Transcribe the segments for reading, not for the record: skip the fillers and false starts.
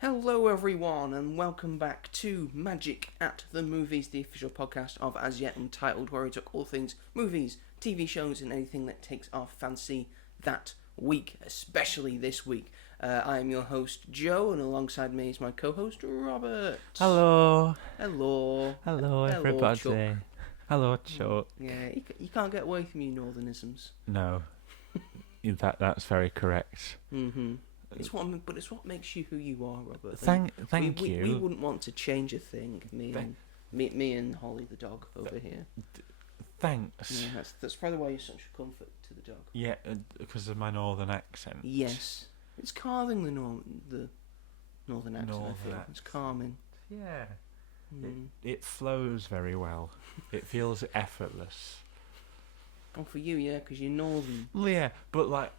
Hello everyone and welcome back to Magic at the Movies, the official podcast of As Yet Untitled, where we talk all things movies, TV shows and anything that takes our fancy that week, especially this week. I am your host Joe, and alongside me is my co-host Robert. Hello. Hello. Hello everybody. Chuck. Hello Chuck. Yeah, you can't get away from your northernisms. No, that's very correct. Mm-hmm. It's what makes you who you are, Robert. Thank you. We wouldn't want to change a thing. Me and Holly the dog over here. Thanks. Yeah, that's probably why you're such a comfort to the dog. Yeah, because of my northern accent. Yes, it's calming the northern accent. I feel it's calming. Yeah, it flows very well. It feels effortless. Oh, for you, yeah, because you're northern. Well, yeah, but like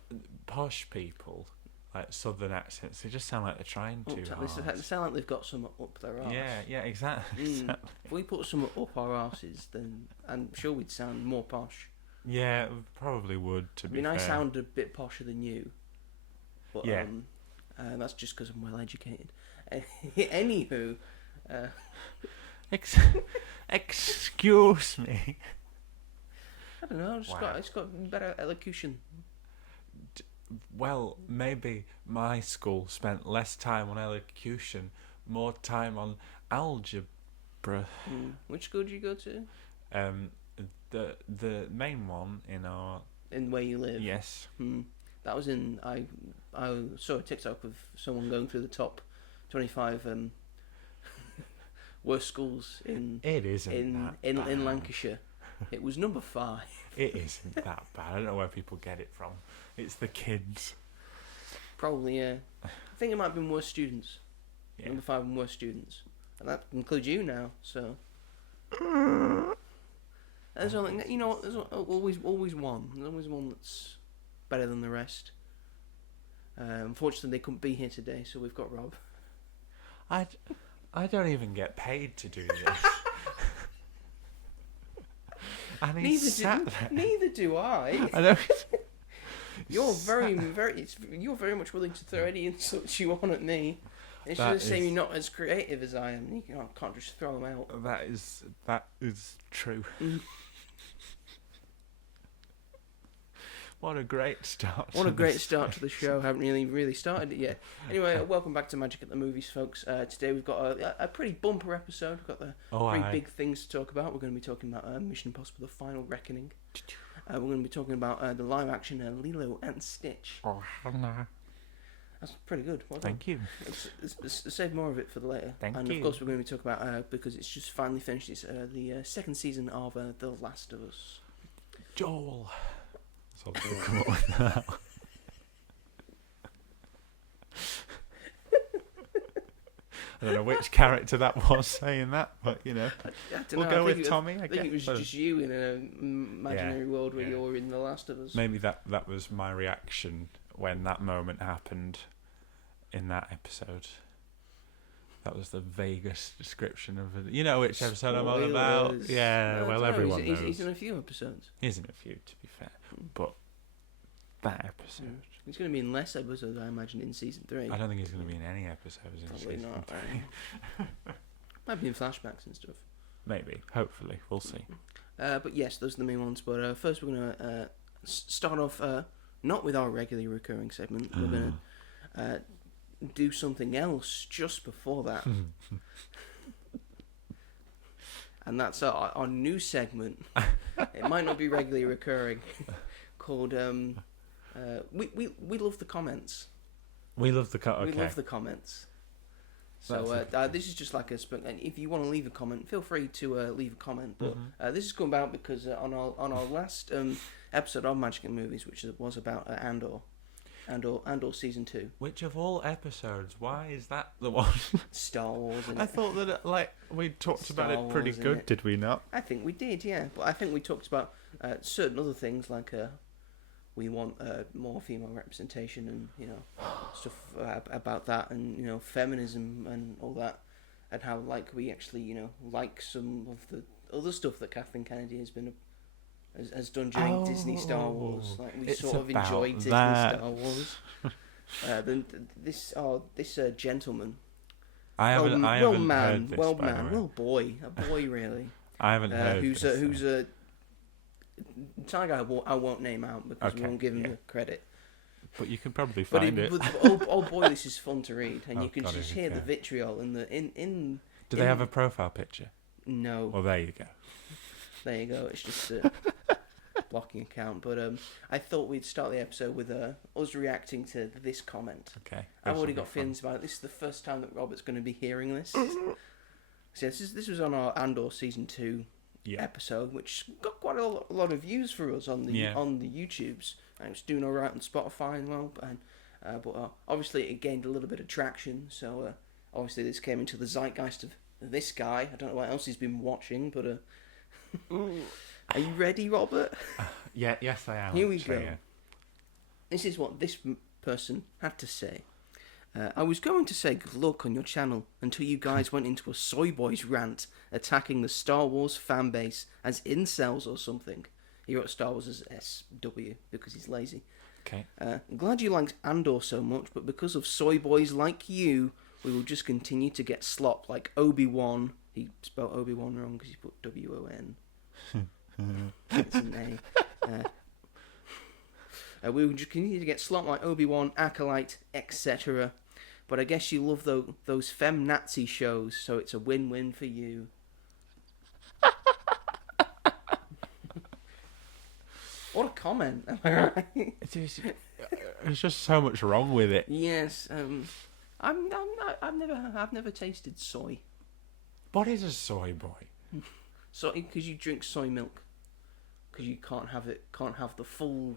posh people, like southern accents, they just sound like they're trying too hard. They sound like they've got some up their arse. Yeah, exactly. If we put some up our arses, then I'm sure we'd sound more posh. Yeah, we probably would. To be fair, I sound a bit posher than you. But, yeah. That's just because I'm well educated. Anywho, excuse me. I don't know. It's got better elocution. Well, maybe my school spent less time on elocution, more time on algebra. Which school did you go to? The main one in where you live. Yes. That was in I saw a TikTok of someone going through the top 25 worst schools in Lancashire. It was number 5. It isn't that bad. I don't know where people get it from. It's the kids. Probably, yeah. I think it might have been worst students. Yeah. Number 5 and worst students. And that includes you now, so. There's only, there's always one. There's always one that's better than the rest. Unfortunately, they couldn't be here today, so we've got Rob. I don't even get paid to do this. And neither do I. I know. You're very much willing to throw any insults you want at me. It's just the same. You're not as creative as I am. You can't just throw them out. That is true. What a great start! What a great start to the show. Haven't really started it yet. Anyway, welcome back to Magic at the Movies, folks. Today we've got a pretty bumper episode. We've got the three big things to talk about. We're going to be talking about Mission Impossible: The Final Reckoning. We're going to be talking about the live action Lilo and Stitch. Oh, hello. That's pretty good. Well Thank you. Let's save more of it for the later. Thank you. And of course we're going to be talking about because it's just finally finished. It's the second season of The Last of Us. Joel. So I'll come up with that. I don't know which character that was saying that, but we'll go with Tommy. I think it was just you in an imaginary world where you're in The Last of Us. Maybe that was my reaction when that moment happened in that episode. That was the vaguest description of it. You know which episode I'm on about? Yeah, well, everyone knows. He's in a few episodes. He's in a few, to be fair. But that episode... He's going to be in less episodes, I imagine, in Season 3. I don't think he's going to be in any episodes in Season 3. Might be in flashbacks and stuff. Maybe. Hopefully. We'll see. But yes, those are the main ones. But first we're going to start off not with our regularly recurring segment. We're going to do something else just before that. And that's our new segment. It might not be regularly recurring. Called we love the comments. We love the We love the comments. So this is just like a and if you want to leave a comment, feel free to leave a comment. But this is come about because on our last episode of Magic and Movies, which was about Andor season 2. Which of all episodes? Why is that the one? Star Wars. I thought that we talked about it pretty good, did we not? I think we did, yeah. But I think we talked about certain other things like we want more female representation and stuff about that, and feminism and all that, and how we actually like some of the other stuff that Kathleen Kennedy has done during Disney Star Wars. Like we sort of enjoyed Disney Star Wars. This gentleman I haven't heard this, by the way. Well, boy, a boy, really. I haven't heard who's this. Who's a Thai guy I won't name out because we won't give him the credit. But you can probably find it. But oh boy, this is fun to read, and you can just hear the vitriol in the in. Do they have a profile picture? No. Well, there you go. There you go. It's just a blocking account. But I thought we'd start the episode with us reacting to this comment. Okay. I've already got feelings about it. This is the first time that Robert's going to be hearing this. So this was on our Andor season 2 episode, which got quite a lot of views for us on the YouTubes. And it was doing all right on Spotify and well, but obviously it gained a little bit of traction. So obviously this came into the zeitgeist of this guy. I don't know what else he's been watching, but are you ready, Robert? Yes, I am. Here we go. Yeah. This is what this person had to say. I was going to say good luck on your channel until you guys went into a soy boys rant attacking the Star Wars fan base as incels or something. He wrote Star Wars as SW because he's lazy. Okay. I'm glad you liked Andor so much, but because of soy boys like you, we will just continue to get slop like Obi-Wan. He spelled Obi-Wan wrong because he put W-O-N. It's an A. We will just continue to get slop like Obi-Wan, Acolyte, etc. But I guess you love those fem-Nazi shows, so it's a win-win for you. What a comment, am I right? There's just so much wrong with it. Yes, I've never tasted soy. What is a soy boy? Soy, because you drink soy milk, because you can't have the full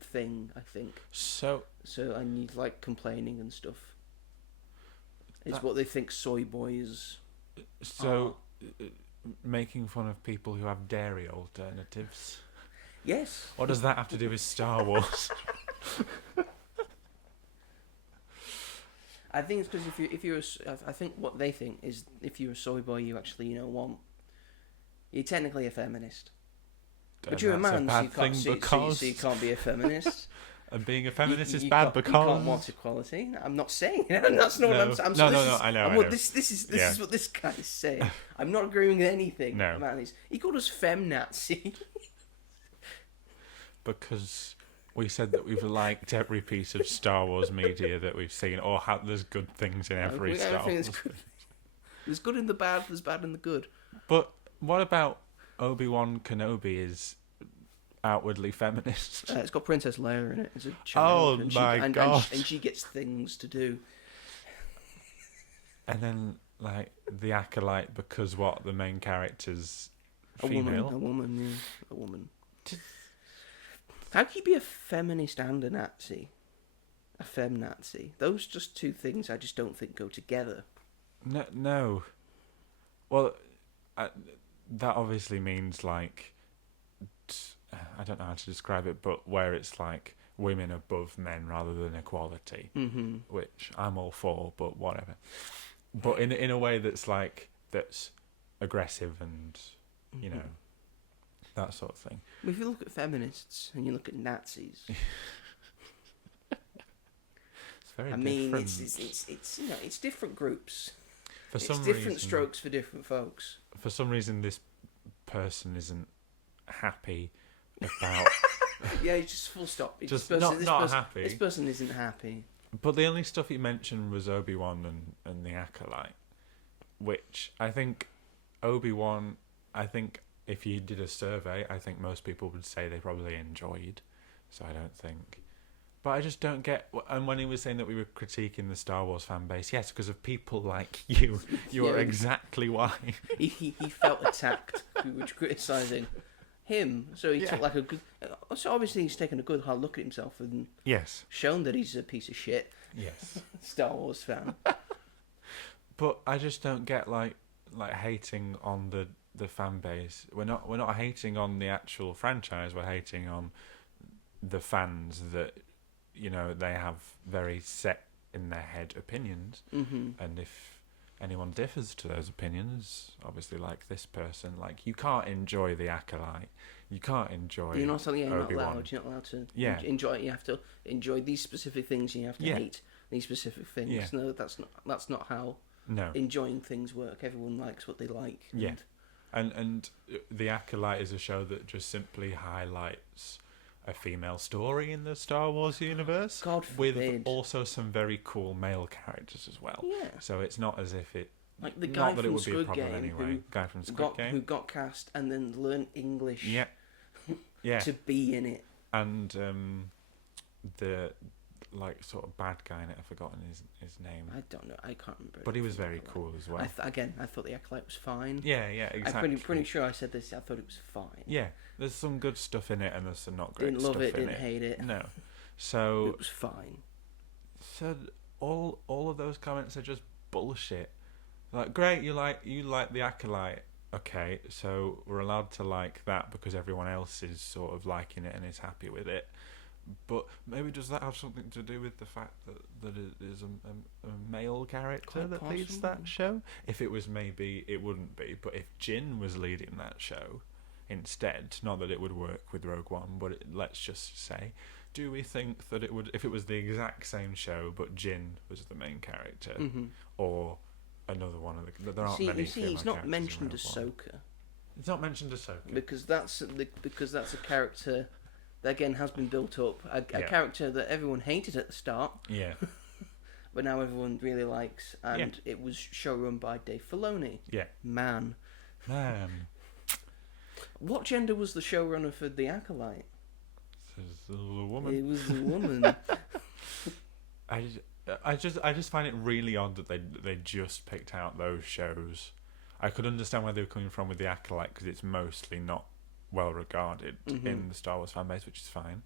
thing. I think. So and you like complaining and stuff. It's what they think soy boys. So, making fun of people who have dairy alternatives. Yes. What does that have to do with Star Wars? I think it's because I think what they think is if you're a soy boy, you actually you're technically a feminist. But you're a man, so you can't be a feminist. And being a feminist is bad because you can't want equality. I'm not saying that's not what I'm saying. No, I know. This is what this guy is saying. I'm not agreeing with anything. No, man, he called us fem-Nazi. Because we said that we've liked every piece of Star Wars media that we've seen, or how there's good things in every Star Wars. There's good in the bad, there's bad in the good. But what about Obi-Wan Kenobi is outwardly feminist? It's got Princess Leia in it as a child. Oh my god! And she gets things to do. And then, like, the Acolyte, because the main character's female? A woman. How can you be a feminist and a Nazi? A fem-Nazi? Those just two things I just don't think go together. No. Well, that obviously means, like, I don't know how to describe it, but where it's like women above men rather than equality, which I'm all for, but whatever. But in a way that's aggressive and, you know, that sort of thing. Well, if you look at feminists and you look at Nazis, it's very different. It's different groups. It's different strokes for different folks. For some reason, this person isn't happy about. Yeah, he's just full stop. Not happy. This person isn't happy. But the only stuff he mentioned was Obi-Wan and the Acolyte, which I think Obi-Wan. If you did a survey, I think most people would say they probably enjoyed. So I don't think. But I just don't get... And when he was saying that we were critiquing the Star Wars fan base, yes, because of people like you. You are exactly why. He felt attacked. We were criticising him. So he took like a good... So obviously he's taken a good hard look at himself and shown that he's a piece of shit. Yes. Star Wars fan. But I just don't get like hating on the fan base. We're not hating on the actual franchise. We're hating on the fans that, you know, they have very set in their head opinions. And if anyone differs to those opinions, obviously like this person, like you can't enjoy the Acolyte, you can't enjoy you're not Obi-Wan. Not allowed. You're not allowed to enjoy it. You have to enjoy these specific things. You have to hate these specific things. No, that's not how No. enjoying things work. Everyone likes what they like. Yeah. And The Acolyte is a show that just simply highlights a female story in the Star Wars universe. God with forbid. also some very cool male characters as well. Yeah. So it's not as if it... Like the guy not that from it would be a Squid problem Game anyway. Guy from Squid Game. who got cast and then learned English Yeah. Yeah. to be in it. And the sort of bad guy in it, I've forgotten his name. I don't know. I can't remember. But he was very cool as well. I thought the Acolyte was fine. Yeah, exactly. I'm pretty sure I said this. I thought it was fine. Yeah, there's some good stuff in it and there's some not great Didn't stuff love it. in Didn't hate it. No. So it was fine. So all of those comments are just bullshit. Like, great, you like the Acolyte. Okay, so we're allowed to like that because everyone else is sort of liking it and is happy with it. But maybe does that have something to do with the fact that it is a male character that leads that show? If it was, maybe it wouldn't be. But if Jin was leading that show instead, not that it would work with Rogue One, but let's just say, do we think that it would, if it was the exact same show but Jin was the main character, or another one of the... There aren't many female it's not characters mentioned in Rogue One. Ahsoka. It's not mentioned Ahsoka. Because that's a character that again has been built up. A character that everyone hated at the start. Yeah. But now everyone really likes, and it was showrun by Dave Filoni. Yeah. Man. What gender was the showrunner for The Acolyte? It was a woman. It was a woman. I just find it really odd that they just picked out those shows. I could understand where they were coming from with The Acolyte because it's mostly not well regarded in the Star Wars fan base, which is fine.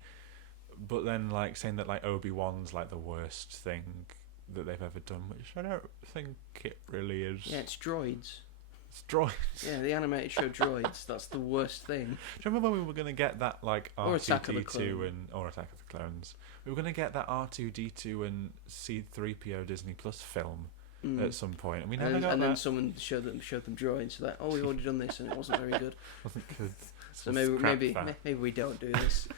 But then saying that Obi-Wan's the worst thing that they've ever done, which I don't think it really is. Yeah, it's droids. It's droids. Yeah, the animated show Droids. That's the worst thing. Do you remember when we were going to get that or Attack of the R2-D2 or Attack of the Clones? We were going to get that R2-D2 and C-3PO Disney Plus film at some point, and we never got that. And then someone showed them droids. Like, we've already done this, and it wasn't very good. Wasn't good. So maybe we don't do this.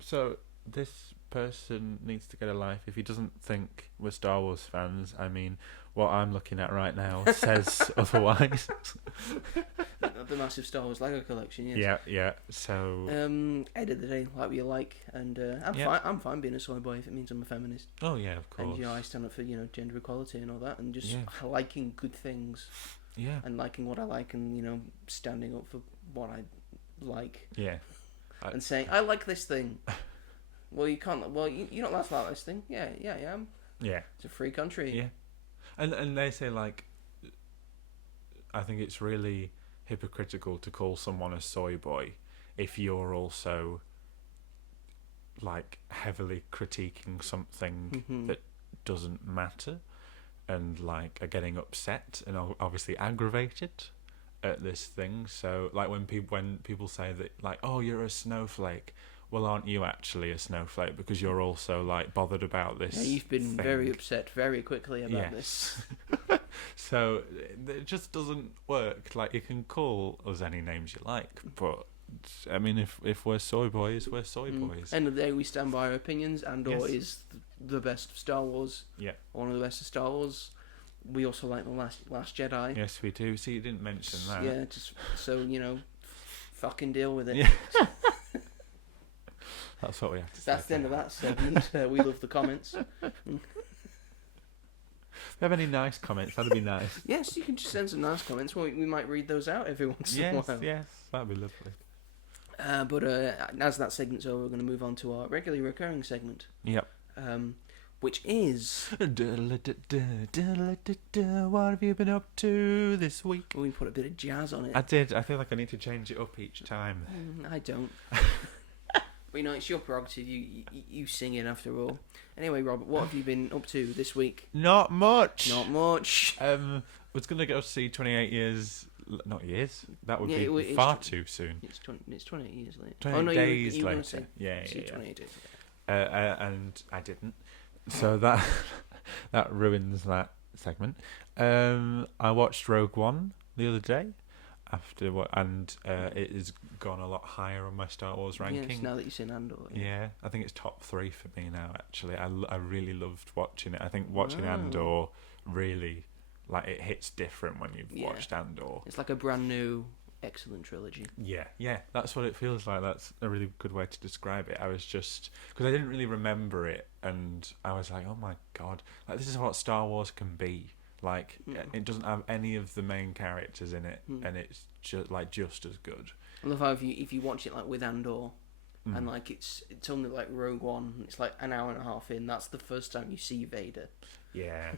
So this person needs to get a life. If he doesn't think we're Star Wars fans, I mean, what I'm looking at right now says otherwise. The massive Star Wars Lego collection, yes. Yeah. So end of the day, like what you like, and I'm fine being a soy boy if it means I'm a feminist. Oh yeah, of course. And I stand up for gender equality and all that, and just liking good things. Yeah. And liking what I like, and standing up for what I like. Yeah. And saying I like this thing. Well, you can't. Well, you're not allowed to like this thing. Yeah, I am. Yeah. It's a free country. Yeah. And they say I think it's really hypocritical to call someone a soy boy if you're also heavily critiquing something that doesn't matter and are getting upset and obviously aggravated at this thing. So when people say that oh, you're a snowflake, well, aren't you actually a snowflake because you're also bothered about this? Yeah, you've been thing. very upset very quickly about this. So it just doesn't work. You can call us any names you like, but I mean, if we're soy boys, we're soy boys. End of the day, we stand by our opinions, and or is the best of Star Wars. Yeah, one of the best of Star Wars. We also like the Last Jedi. Yes, we do. See, you didn't mention that. Yeah, just so fucking deal with it. Yeah. That's what we have to say. That's the end of that segment. We love the comments. If you have any nice comments, that'd be nice. Yes, you can just send some nice comments. We might read those out every once in a while. Yes, that'd be lovely. But as that segment's over, we're going to move on to our regularly recurring segment. Yep. Which is... What have you been up to this week? We put a bit of jazz on it. I did. I feel like I need to change it up each time. I don't. But it's your prerogative. You sing it after all. Anyway, Robert, what have you been up to this week? Not much. I was going to go see 28 years... Not years. That would be far too soon. It's 28 years later. 28 days later. Say, yeah. 28 days later. And I didn't. So that ruins that segment. I watched Rogue One the other day. after what, and it has gone a lot higher on my Star Wars ranking. Yes, now that you've seen Andor. Yeah, I think it's top 3 for me now. Actually, I really loved watching it. I think watching Andor really, like, it hits different when you've watched Andor. It's like a brand new, excellent trilogy. Yeah, that's what it feels like. That's a really good way to describe it. I was just, because I didn't really remember it, and I was like, oh my god, like, this is what Star Wars can be. Like, it doesn't have any of the main characters in it, and it's just as good. I love how if you watch it like with Andor, and like it's only like Rogue One, it's like an hour and a half in. That's the first time you see Vader. Yeah.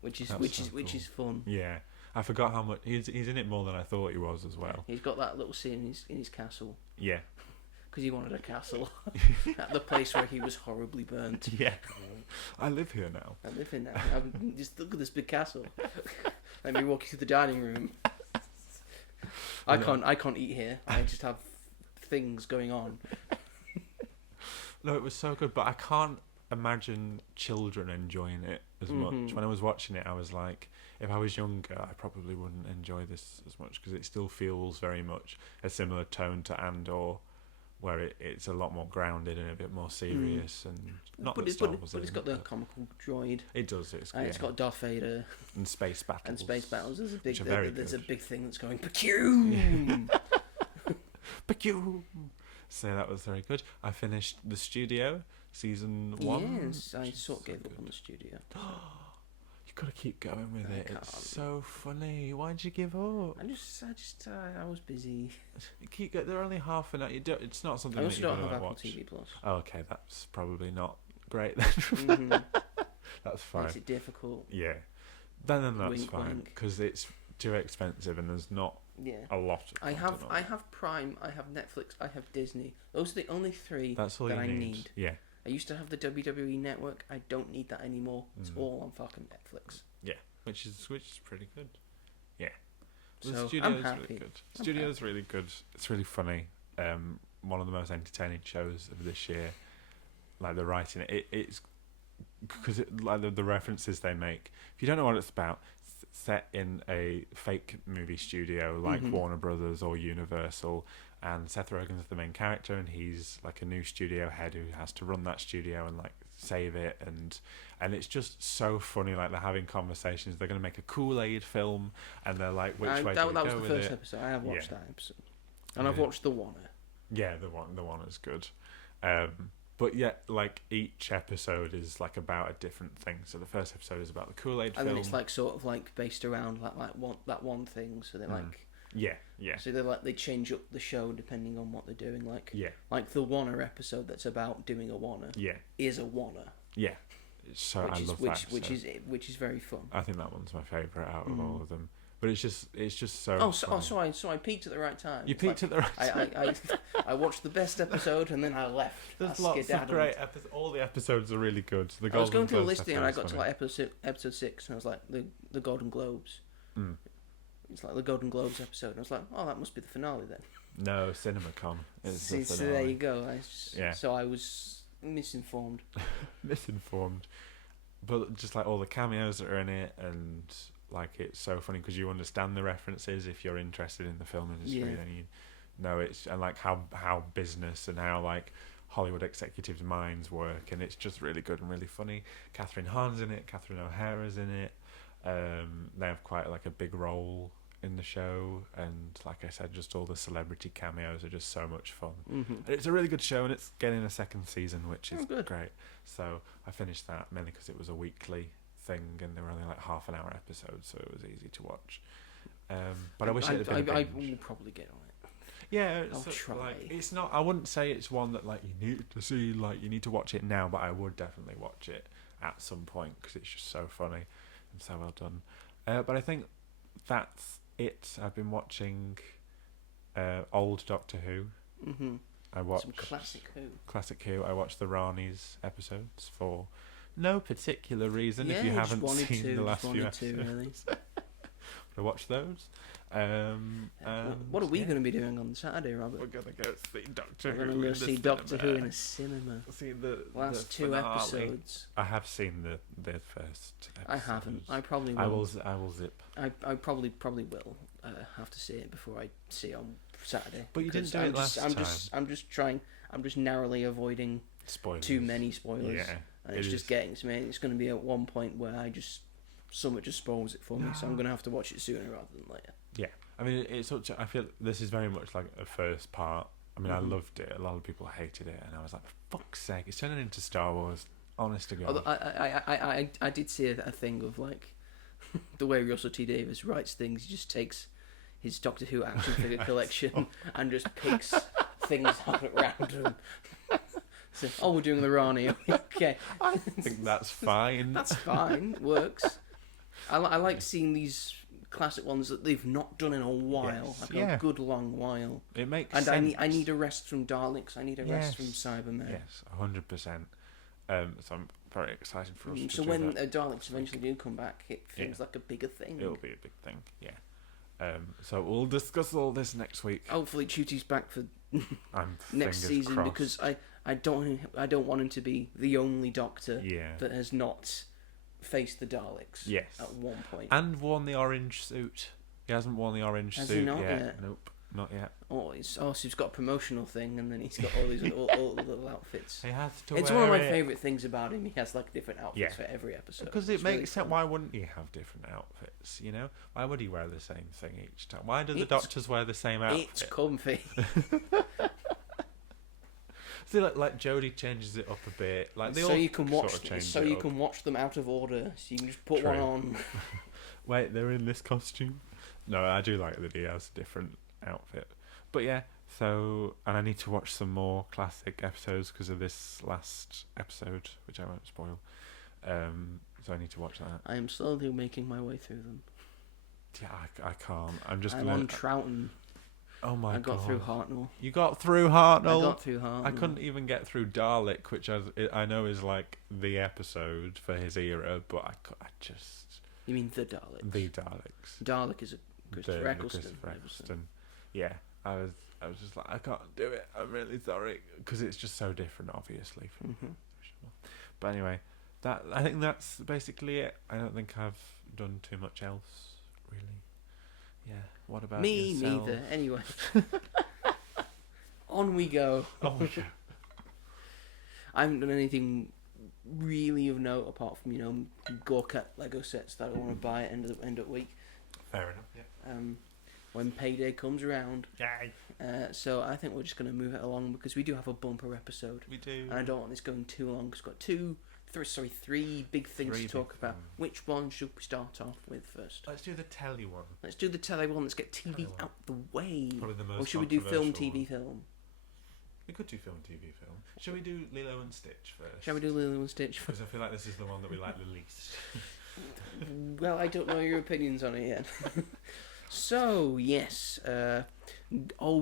which is fun. Yeah, I forgot how much he's in it, more than I thought he was as well. He's got that little scene in his castle. Yeah. Because he wanted a castle at the place where he was horribly burnt. Yeah. I live here now. I live here now. Just look at this big castle. Let me walk you through the dining room. I can't eat here. I just have things going on. No, it was so good, but I can't imagine children enjoying it as much. When I was watching it, I was like, if I was younger, I probably wouldn't enjoy this as much, because it still feels very much a similar tone to Andor, where it's a lot more grounded and a bit more serious, and not but that Star Wars but it's isn't, got the but comical droid. It does. It's got Darth Vader and space battles. There's a big there's a big thing that's going pew. Pew. So that was very good. I finished The Studio season 1. Yes, I sort of gave up on The Studio. You gotta keep going with it. Can't. It's so funny. Why'd you give up? I was busy. They're only half an hour. It's not something I that also you're don't gonna have Apple watch. TV Plus. Oh, okay, that's probably not great then. That's fine. Makes it difficult. Yeah, then that's Wink, fine, because it's too expensive and there's not a lot of I content on it. have Prime, I have Netflix, I have Disney. Those are the only 3 That's all that you I need. need. Yeah. I used to have the WWE Network. I don't need that anymore. It's all on fucking Netflix. Yeah, which is pretty good. Yeah. The So Studio's I'm happy. really good. Studio's really good. It's really funny. One of the most entertaining shows of this year. Like, the writing, it's because like the references they make. If you don't know what it's about, set in a fake movie studio like Warner Brothers or Universal, and Seth Rogen's the main character, and he's like a new studio head who has to run that studio and like save it, and it's just so funny. Like, they're having conversations. They're going to make a Kool-Aid film, and they're like, which way do we go with it? That was the first episode. I have watched that episode, and I've watched the one. Yeah, the one is good. But yeah, like, each episode is like about a different thing. So the first episode is about the Kool-Aid film, and then it's like sort of like based around that one thing. So they're like, yeah. So they change up the show depending on what they're doing. Like, yeah, like the Warner episode that's about doing a Warner. Yeah, is a Warner. Yeah, so I love that. Which is very fun. I think that one's my favourite out of all of them. But it's just so. So I peaked at the right time. You peaked at the right time. I watched the best episode and then I left. There's lots of great episodes. All the episodes are really good. I was going through the listing and I got to like episode 6 and I was like the Golden Globes. It's like the Golden Globes episode and I was like, oh, that must be the finale then. No, CinemaCon is the finale. So there you go. Yeah. So I was misinformed. But just like all the cameos that are in it, and like, it's so funny because you understand the references if you're interested in the film industry, and you know it's, and like how business and how like Hollywood executives' minds work, and it's just really good and really funny. Catherine Hahn's in it, Catherine O'Hara's in it. They have quite like a big role in the show, and like I said, just all the celebrity cameos are just so much fun. And it's a really good show, and it's getting a second season, which is great. So I finished that mainly because it was a weekly thing and they were only like half an hour episodes, so it was easy to watch. But I wish it had been I will probably get on it. Yeah, I'll try. Like, it's not. I wouldn't say it's one that like you need to see. Like, you need to watch it now, but I would definitely watch it at some point because it's just so funny and so well done. But I think that's it. I've been watching old Doctor Who. I watched some classic Who. I watched the Rani's episodes for no particular reason. Yeah, if you haven't wanted seen to, the last few episodes, really. I watched those. What are we going to be doing on Saturday, Robert? We're going to go see Doctor Who. We're going to go see Doctor Who in a cinema. See the last the two finale. episodes. I have seen the first episode. I haven't. I probably will. I will zip. I probably will have to see it before I see it on Saturday. But you didn't do it last time. I'm just narrowly avoiding Spoilers. too many spoilers. Yeah. And it's just getting to me. It's going to be at one point where something just spoils it for me, so I'm going to have to watch it sooner rather than later. Yeah. I mean, I feel this is very much like a first part. I mean, I loved it. A lot of people hated it, and I was like, for fuck's sake, it's turning into Star Wars. Honest to God. Although I did see a thing of like the way Russell T Davies writes things. He just takes his Doctor Who action figure collection and just picks things out at random. So, we're doing the Rani. Okay. I think that's fine. That's fine. Works. I like seeing these classic ones that they've not done in a while. Yes. A good long while. It makes and sense. I need a rest from Daleks. I need a rest from Cybermen. Yes, 100%. So I'm very excited for us to So do when that. Daleks eventually do come back, it feels like a bigger thing. It'll be a big thing, yeah. So we'll discuss all this next week. Hopefully Chuty's back for I'm next season crossed. because I don't want him to be the only Doctor that has not faced the Daleks at one point. And worn the orange suit. He hasn't worn the orange Has suit he not yet. Nope, not yet. So he's got a promotional thing, and then he's got all these all the little outfits. He has to It's wear one of my it. favourite things about him. He has like different outfits for every episode. Because it It's makes really sense. fun. Why wouldn't he have different outfits? You know, why would he wear the same thing each time? Why do the Doctors wear the same outfit? It's comfy. See, like Jodie changes it up a bit. Like they so all you can watch. sort of change So it you up. can watch them out of order. So you can just put True. one on. Wait, they're in this costume? No, I do like that he has a different outfit. But yeah, so... And I need to watch some more classic episodes because of this last episode, which I won't spoil. So I need to watch that. I am slowly making my way through them. Yeah, I can't. I'm on Troughton. Oh my god. I got through Hartnell. You got through Hartnell? I got through Hartnell. I couldn't even get through Dalek, which I know is like the episode for his era, but I just... You mean the Daleks? The Daleks. Dalek is a Christopher Eccleston. Yeah, I was just like, I can't do it. I'm really sorry because it's just so different, obviously. From But anyway, I think that's basically it. I don't think I've done too much else, really. Yeah. What about me? yourself? Neither. Anyway, on we go. Oh yeah. I haven't done anything really of note apart from Gorkat Lego sets that I want to buy at end of week. Fair enough. Yeah. When payday comes around. Yay. So I think we're just going to move it along because we do have a bumper episode. We do. And I don't want this going too long because we've got three big things to talk about. Which one should we start off with first? Let's do the telly one. Let's do the telly one. Let's get TV out the way. Probably the most Or should we do film, controversial TV, one. film? We could do film, TV, film. Shall we do Lilo and Stitch first? Shall we do Lilo and Stitch first? Because I feel like this is the one that we like the least. Well, I don't know your opinions on it yet. So, yes.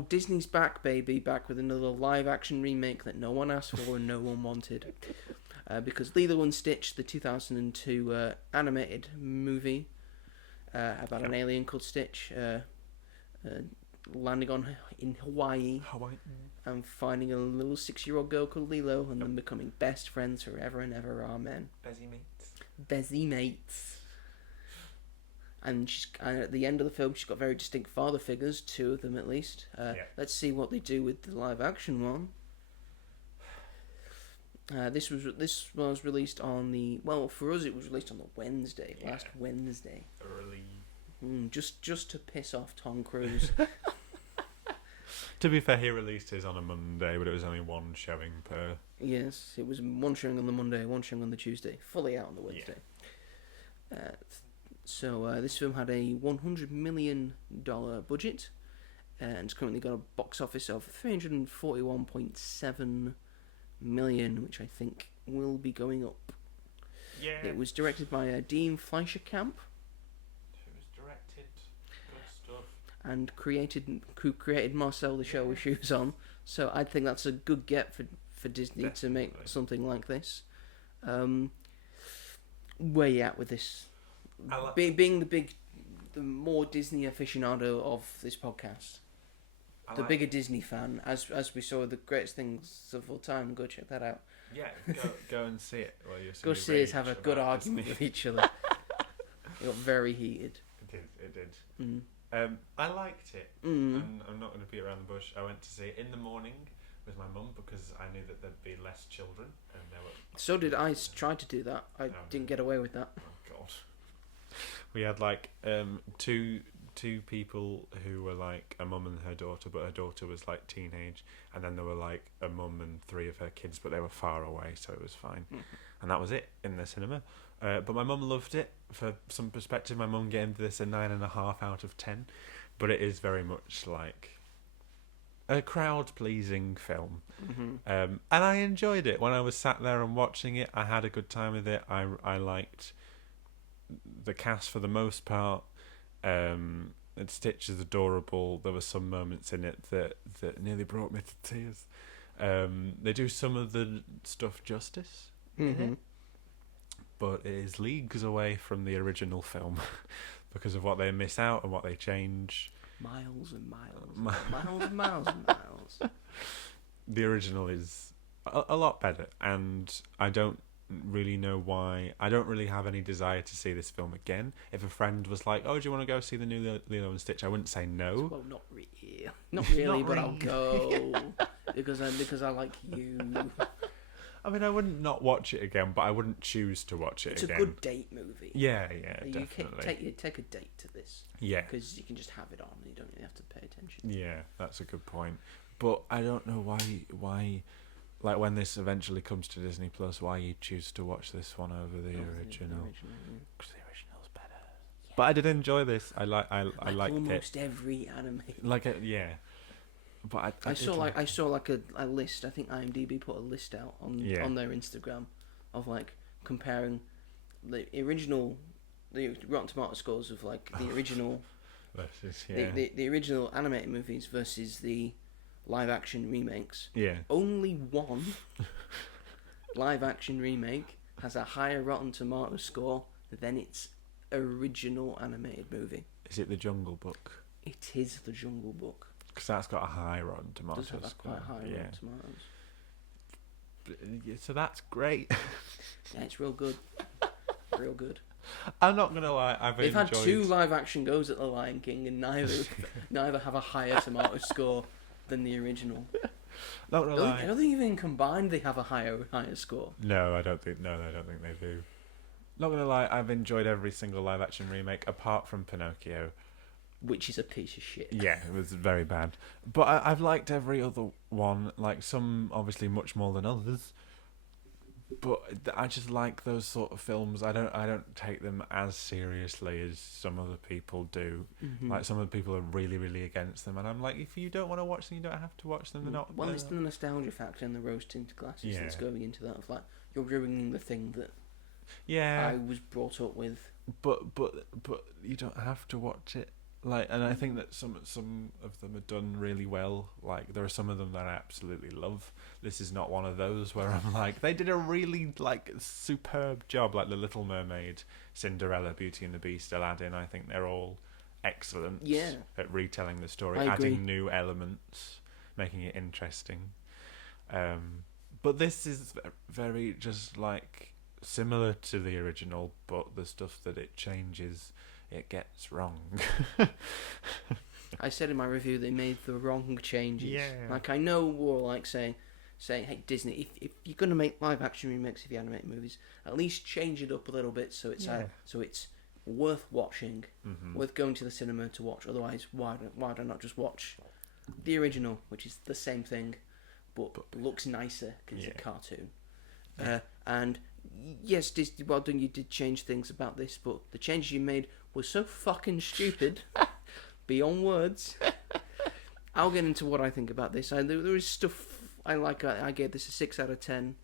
Disney's back, baby. Back with another live-action remake that no one asked for and no one wanted. Because Lilo and Stitch, the 2002 animated movie about an alien called Stitch landing in Hawaii and finding a little 6-year-old girl called Lilo and then becoming best friends forever and ever, amen. Bezzy mates. And at the end of the film, she's got very distinct father figures, 2 of them at least. Let's see what they do with the live-action one. This was released on for us it was released on the Wednesday, last Wednesday. Early. Just to piss off Tom Cruise. To be fair, he released his on a Monday, but it was only one showing per... Yes, it was one showing on the Monday, one showing on the Tuesday, fully out on the Wednesday. So this film had a $100 million budget, and it's currently got a box office of $341.7 million, which I think will be going up. Yeah. It was directed by Dean Fleischerkamp. It was directed. Good stuff. And who created Marcel the Show with Shoes On. So I think that's a good get for Disney to make something like this. Where you at with this? Being the big the more Disney aficionado of this podcast, the bigger Disney fan, as we saw the greatest things of all time. Go check that out. Yeah, go and see it. While you're go see us have a good argument with each other. It got very heated. It did. Mm. I liked it. And I'm not going to beat around the bush. I went to see it in the morning with my mum because I knew that there'd be less children, and there were. So did I. Tried to do that. I didn't get away with that. Oh God. We had like two people who were like a mum and her daughter, but her daughter was like teenage, and then there were like a mum and 3 of her kids, but they were far away, so it was fine. And that was it in the cinema. But my mum loved it. For some perspective, my mum gave this a 9.5 out of 10, but it is very much like a crowd-pleasing film. And I enjoyed it. When I was sat there and watching it, I had a good time with it. I liked the cast for the most part. And Stitch is adorable. There were some moments in it that nearly brought me to tears. They do some of the stuff justice in it, but it is leagues away from the original film because of what they miss out and what they change. Miles and miles. Miles and miles and miles. The original is a lot better, and I don't really know why. I don't really have any desire to see this film again. If a friend was like, "Oh, do you want to go see the new Lilo and Stitch?" I wouldn't say no. Well, not really, but I'll go because I like you. I mean, I wouldn't not watch it again, but I wouldn't choose to watch it again. It's a good date movie. Yeah, you definitely. Take a date to this. Yeah, because you can just have it on and you don't really have to pay attention. Yeah, that's a good point. But I don't know why. Like when this eventually comes to Disney Plus, why you choose to watch this one over the original? Because the original's better. Yeah. But I did enjoy this. I liked it. Almost every anime. Yeah. But I saw a list. I think IMDb put a list out on their Instagram of like comparing the Rotten Tomato scores of like the original, the original animated movies versus the live action remakes. Yeah. Only one live action remake has a higher Rotten Tomato score than its original animated movie. Is it The Jungle Book? It is The Jungle Book. Because that's got a high Rotten Tomato score. Does have quite high Rotten Tomatoes. So that's great. Yeah, it's real good. Real good. I'm not gonna lie. They've had 2 live action goes at The Lion King, and neither have a higher tomato score than the original. Not gonna lie. I don't think even combined they have a higher score. No, I don't think they do. Not gonna lie, I've enjoyed every single live action remake apart from Pinocchio, which is a piece of shit. Yeah, it was very bad. But I've liked every other one. Like some obviously much more than others. But I just like those sort of films. I don't take them as seriously as some other people do. Like some other people are really, really against them, and I'm like, if you don't want to watch them, you don't have to watch them. They're not. Well, it's the nostalgia factor and the rose-tinted glasses that's going into that. Of like, you're ruining the thing that I was brought up with. But you don't have to watch it. Like, and I think that some of them are done really well. Like, there are some of them that I absolutely love. This is not one of those where I'm like, they did a really like superb job. Like The Little Mermaid, Cinderella, Beauty and the Beast, Aladdin. I think they're all excellent at retelling the story, adding new elements, making it interesting. But this is very just like similar to the original, but the stuff that it changes, it gets wrong. I said in my review they made the wrong changes. Yeah. Like, I know we're like saying, hey Disney, if you're gonna make live action remakes of your animated movies, at least change it up a little bit so it's worth watching, worth going to the cinema to watch. Otherwise, why do I not just watch the original, which is the same thing, but looks nicer because it's a cartoon. And yes, Disney, well done, you did change things about this, but the changes you made were so fucking stupid, beyond words. I'll get into what I think about this. There is stuff I like. I gave this a 6 out of 10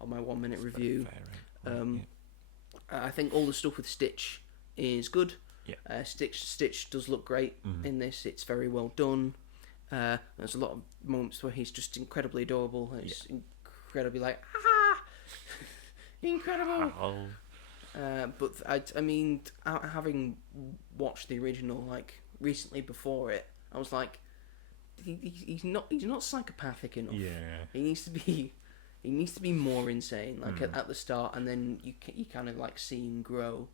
on my 1 minute review. I think all the stuff with Stitch is good. Yeah. Stitch does look great in this. It's very well done. There's a lot of moments where he's just incredibly adorable. And it's incredibly like, incredible. But I mean, having watched the original like recently before it, I was like, he's not psychopathic enough. Yeah. He needs to be more insane. Like at the start, and then you kind of like see him grow.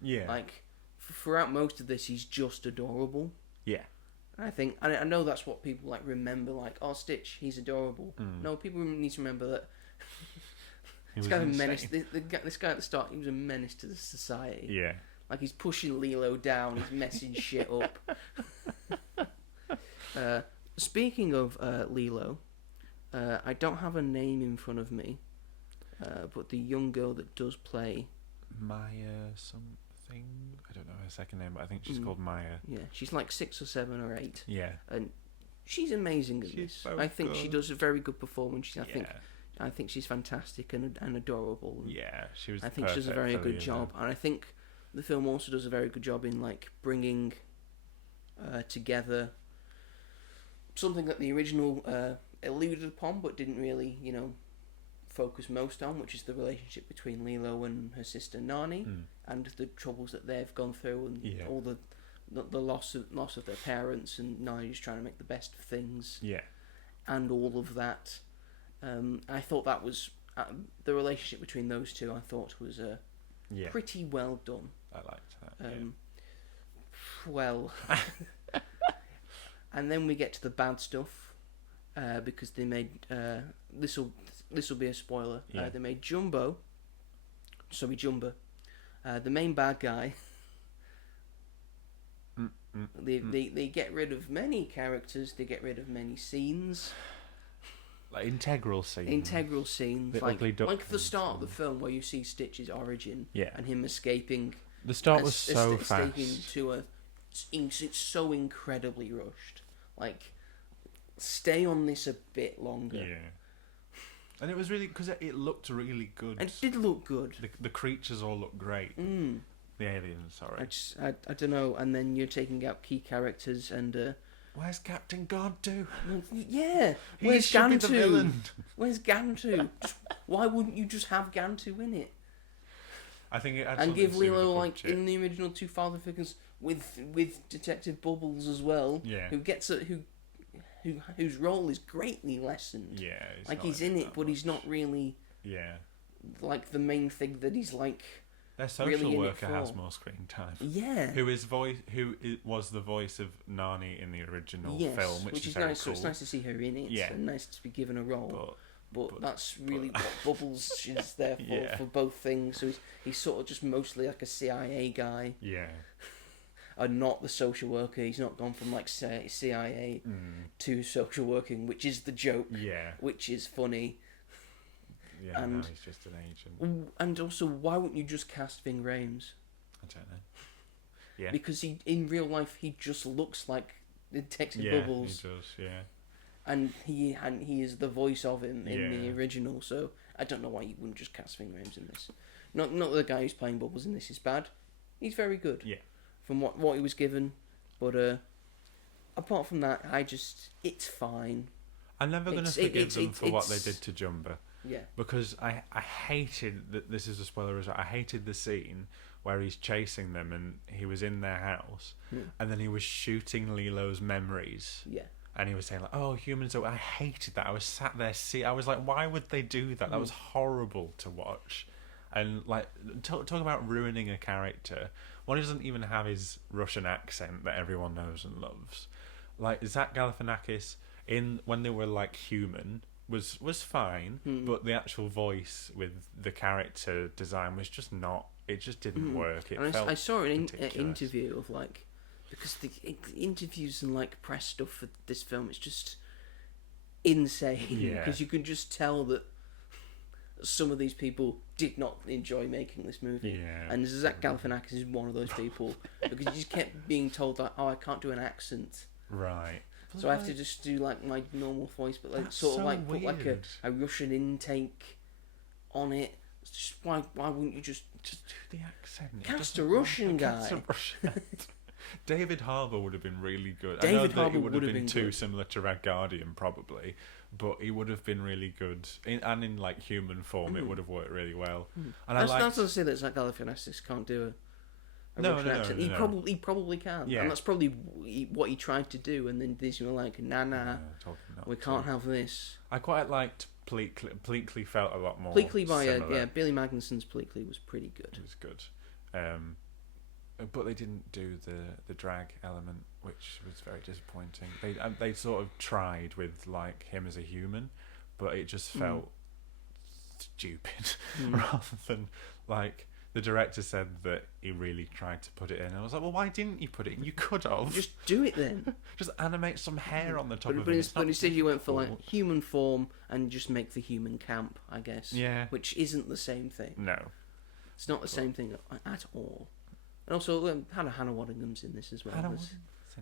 Yeah. Like throughout most of this, he's just adorable. Yeah. I think I know that's what people like remember. Like, oh, Stitch, he's adorable. No, people need to remember that. This guy, this guy at the start, he was a menace to the society. Yeah. Like, he's pushing Lilo down, he's messing shit up. Speaking of Lilo, I don't have a name in front of me, but the young girl that does play... Maya something? I don't know her second name, but I think she's called Maya. Yeah, she's like 6 or 7 or 8. Yeah. And she's amazing in this. So I think good. she does a very good performance. I think she's fantastic and adorable. And yeah, she was. I think she does a very good job, and I think the film also does a very good job in like bringing together something that the original alluded upon, but didn't really, focus most on, which is the relationship between Lilo and her sister Nani, and the troubles that they've gone through, and all the loss of their parents, and Nani just trying to make the best of things. Yeah, and all of that. I thought that was the relationship between those two. I thought was pretty well done. I liked that. Well, and then we get to the bad stuff because they made this will be a spoiler. Yeah. They made Jumbo, the main bad guy. They get rid of many characters. They get rid of many scenes. Like integral scenes. Like the start of the film where you see Stitch's origin and him escaping. The start was so fast. It's so incredibly rushed. Like, stay on this a bit longer. Yeah. And it was really... Because it looked really good. It did look good. The creatures all looked great. The aliens, sorry. I don't know. And then you're taking out key characters and... Where's Captain God-Do? Yeah. Where's Gantu? Where's Gantu? Why wouldn't you just have Gantu in it? I think it had and give Lilo like in the original two father figures with Detective Bubbles as well. Yeah. Whose role is greatly lessened. Yeah. He's in it, but he's not really. Yeah. Like the main thing that he's like. Their social worker has more screen time. Yeah. Who was the voice of Nani in the original film, which is very nice. cool. So it's nice to see her in it. Yeah. And nice to be given a role. But that's really what Bubbles is there for both things. So he's sort of just mostly like a CIA guy. Yeah. And not the social worker. He's not gone from like CIA to social working, which is the joke. Yeah. Which is funny. Yeah, and now he's just an agent. And also, why wouldn't you just cast Ving Rhames? I don't know. Yeah. Because in real life he just looks like Detective Bubbles. Yeah, he does. Yeah. And he is the voice of him in the original. So I don't know why you wouldn't just cast Ving Rhames in this. Not the guy who's playing Bubbles in this is bad. He's very good. Yeah. From what he was given, but apart from that, it's fine. I'm never going to forgive them for what they did to Jumbo. Yeah. Because I hated that. This is a spoiler as well. I hated the scene where he's chasing them and he was in their house and then he was shooting Lilo's memories. Yeah. And he was saying like, "Oh, humans." I hated that. I was sat there. I was like, "Why would they do that?" That was horrible to watch. And like, talk about ruining a character. One, he doesn't even have his Russian accent that everyone knows and loves. Like Zach Galifianakis when they were like human. Was fine, but the actual voice with the character design was just not. It just didn't work. I saw an interview of like, because the interviews and like press stuff for this film is just insane. Yeah. Because you can just tell that some of these people did not enjoy making this movie. Yeah. And Zach Galifianakis is one of those people because he just kept being told that, I can't do an accent. Right. So I have to just do like my normal voice, but like sort of like put like a Russian intake on it. It's just why wouldn't you just do the accent? Cast a Russian guy. David Harbour would have been really good. David I know that Harbour he would have been been too good. similar to Red Guardian, probably, but he would have been really good. In like human form, it would have worked really well. And That's not to say that Zach Galifianakis can't do a Russian accent. He probably can. Yeah. And that's probably what he tried to do, and then Disney were like, nah, we can't have this. I quite liked Pleakley felt a lot more Pleakley by similar. Billy Magnuson's Pleakley was pretty good. It was good. But they didn't do the drag element, which was very disappointing. They sort of tried with like him as a human, but it just felt stupid rather than like the director said that he really tried to put it in. I was like, well, why didn't you put it in? You could have. Just do it then. Just animate some hair on the top of it. But instead you went for like human form and just make the human camp, I guess. Yeah. Which isn't the same thing. No. It's not the same thing at all. And also, Hannah Waddingham's in this as well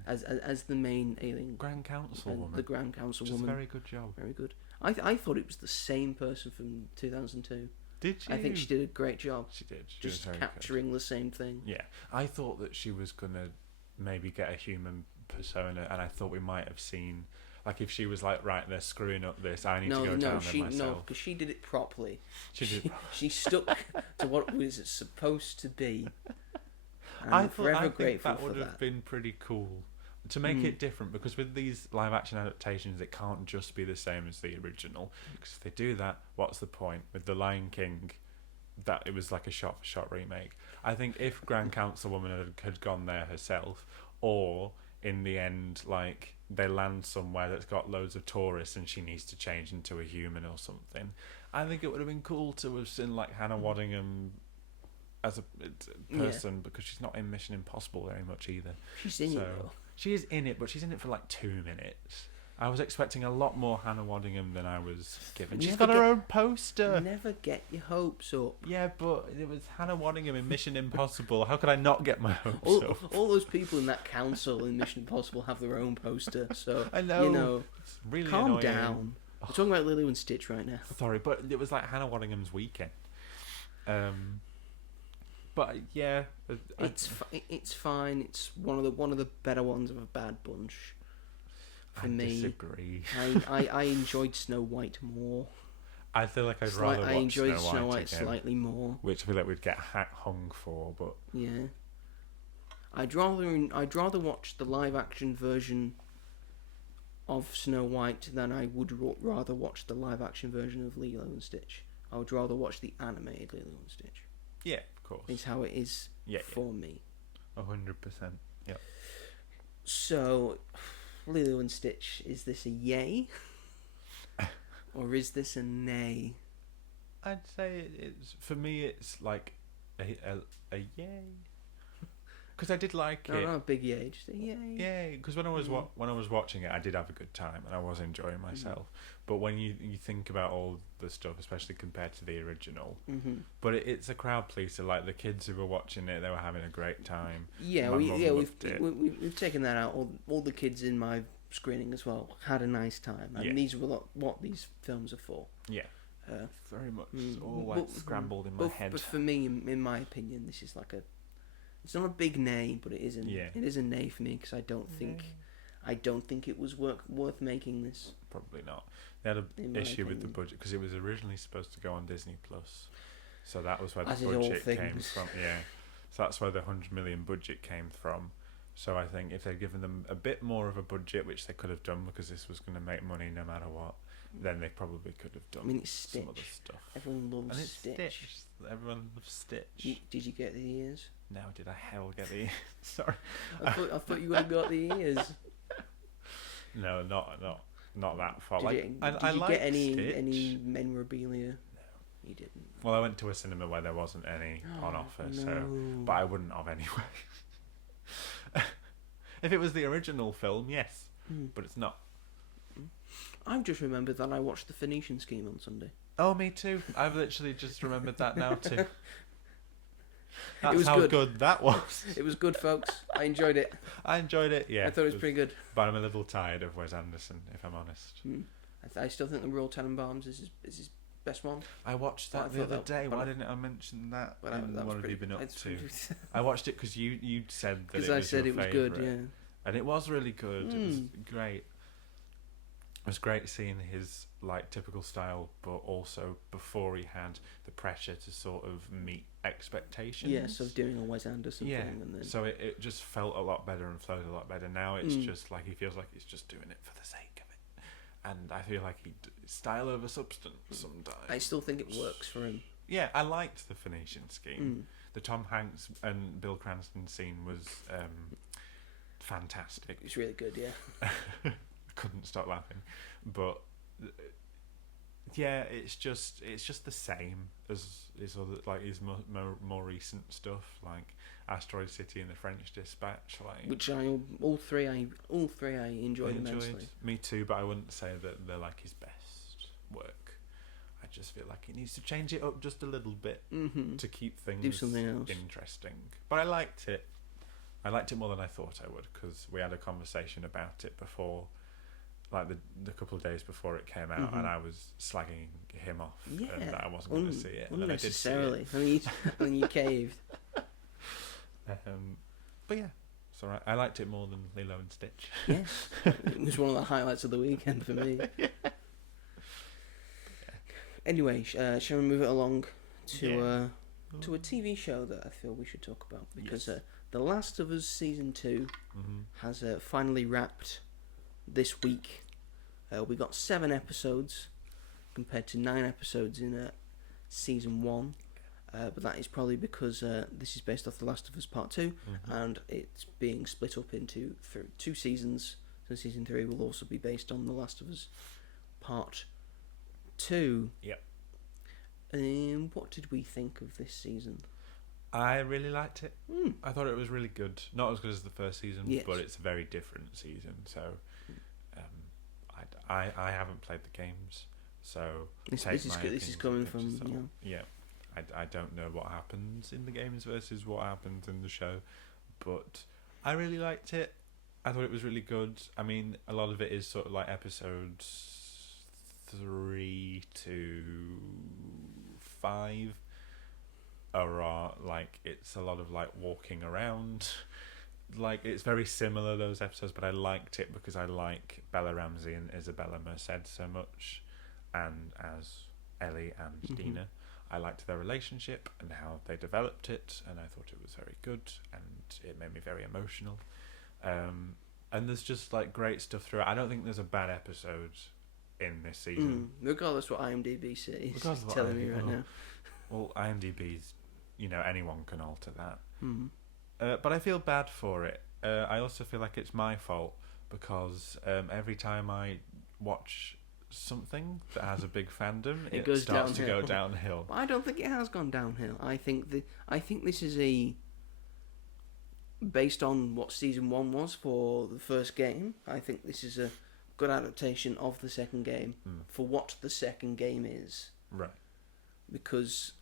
as the main alien Grand Council woman. The Grand Council woman. Just a very good job. Very good. I thought it was the same person from 2002. Did you? I think she did a great job. She did. She just capturing the same thing. Yeah, I thought that she was gonna maybe get a human persona, and I thought we might have seen. Like if she was like, right, they're screwing up this, I need to go down there myself. No, because she did it properly. She stuck to what was supposed to be. I think that would have been pretty cool to make it different, because with these live action adaptations, it can't just be the same as the original. Because if they do that, what's the point? With The Lion King, that it was like a shot-for-shot remake. I think if Grand Councilwoman had gone there herself, or in the end, like they land somewhere that's got loads of tourists and she needs to change into a human or something, I think it would have been cool to have seen like Hannah Waddingham as a person, because she's not in Mission Impossible very much either. She's in it though. She is in it, but she's in it for like 2 minutes. I was expecting a lot more Hannah Waddingham than I was given. She's got her own poster. Never get your hopes up. Yeah, but it was Hannah Waddingham in Mission Impossible. How could I not get my hopes up? All those people in that council in Mission Impossible have their own poster, so I know. It's really calm annoying. down. We're talking about Lilo and Stitch right now. Sorry, but it was like Hannah Waddingham's weekend. But yeah, it's fine. It's one of the better ones of a bad bunch. For me, disagree. I enjoyed Snow White more. I feel like I'd rather watch I enjoyed Snow White again, slightly more, which I feel like we'd get hung for. But yeah, I'd rather watch the live action version of Snow White than I would rather watch the live action version of Lilo and Stitch. I would rather watch the animated Lilo and Stitch. Yeah, of course. It's how it is for me. 100%. Yeah. So, Lilo and Stitch, is this a yay? Or is this a nay? I'd say it's, for me, it's like a yay. Because I did like it. Not a big yay, just a yay. Yeah, because when I was watching it, I did have a good time and I was enjoying myself. But when you think about all the stuff, especially compared to the original, but it's a crowd pleaser. Like the kids who were watching it, they were having a great time. Yeah, we've taken that out. All the kids in my screening as well had a nice time, and these were what these films are for. Yeah. Very much all like scrambled in my head. But for me, in my opinion, this is like it's not a big nay, but it is a nay for me, because I don't think it was worth making this. Probably not. They had an issue with the budget, because it was originally supposed to go on Disney Plus, so that was where the budget came from. Yeah, so that's where the 100 million budget came from. So I think if they'd given them a bit more of a budget, which they could have done, because this was going to make money no matter what, then they probably could have done it's some Stitch. other stuff. Everyone loves Stitch. Everyone loves Stitch. Did you get the ears? No, did I hell get the ears? Sorry. I thought you would have got the ears. No, not that far. Did you get any memorabilia? No, you didn't. Well, I went to a cinema where there wasn't any on offer, but I wouldn't have anyway. If it was the original film, yes, but it's not. I've just remembered that I watched the Phoenician Scheme on Sunday. Oh, me too. I've literally just remembered that now too. That's it was how good that was. It was good, folks. I enjoyed it. I enjoyed it, yeah. I thought it was pretty good. But I'm a little tired of Wes Anderson, if I'm honest. I still think The Royal Tenenbaums is his best one. I watched that the other day. Why didn't I mention that? What have you been up to? I watched it because you said that it was I said it was good, yeah. And it was really good. It was great. It was great seeing his like typical style, but also before he had the pressure to sort of meet expectations. Yes, of doing a Wes Anderson thing. And then... So it just felt a lot better and flowed a lot better. Now it's just like he feels like he's just doing it for the sake of it. And I feel like style over substance sometimes. I still think it works for him. Yeah, I liked the Phoenician Scheme. The Tom Hanks and Bill Cranston scene was fantastic. It's really good, yeah. Couldn't stop laughing, but yeah, it's just the same as his other, like his more recent stuff, like Asteroid City and the French Dispatch, like which all three I enjoyed immensely. Me too, but I wouldn't say that they're like his best work. I just feel like he needs to change it up just a little bit to keep things do something else interesting. But I liked it. I liked it more than I thought I would, because we had a conversation about it before. Like the couple of days before it came out, and I was slagging him off, and that I wasn't going to see it. And then I did see it. I mean, you caved. But yeah, it's alright. I liked it more than Lilo and Stitch. Yes, it was one of the highlights of the weekend for me. Yeah. Anyway, shall we move it along to a TV show that I feel we should talk about, because The Last of Us Season 2 has finally wrapped this week. We got 7 episodes compared to 9 episodes in Season 1, but that is probably because this is based off The Last of Us Part 2, and it's being split up into 2 seasons, so Season 3 will also be based on The Last of Us Part 2. Yep. What did we think of this season? I really liked it. I thought it was really good. Not as good as the first season, but it's a very different season, so I haven't played the games, so this is coming from I don't know what happens in the games versus what happens in the show, but I really liked it. I thought it was really good. I mean, a lot of it is sort of like episodes 3 to 5 are like, it's a lot of like walking around. Like, it's very similar, those episodes, but I liked it because I like Bella Ramsey and Isabella Merced so much, and as Ellie and Dina, I liked their relationship and how they developed it, and I thought it was very good, and it made me very emotional. And there's just like great stuff through it. I don't think there's a bad episode in this season. Regardless what IMDb says, it's telling me right now. Well, IMDb's, anyone can alter that. But I feel bad for it. I also feel like it's my fault, because every time I watch something that has a big fandom, it starts to go downhill. I don't think it has gone downhill. I think this is based on what Season 1 was for the first game. I think this is a good adaptation of the second game for what the second game is. Right. Because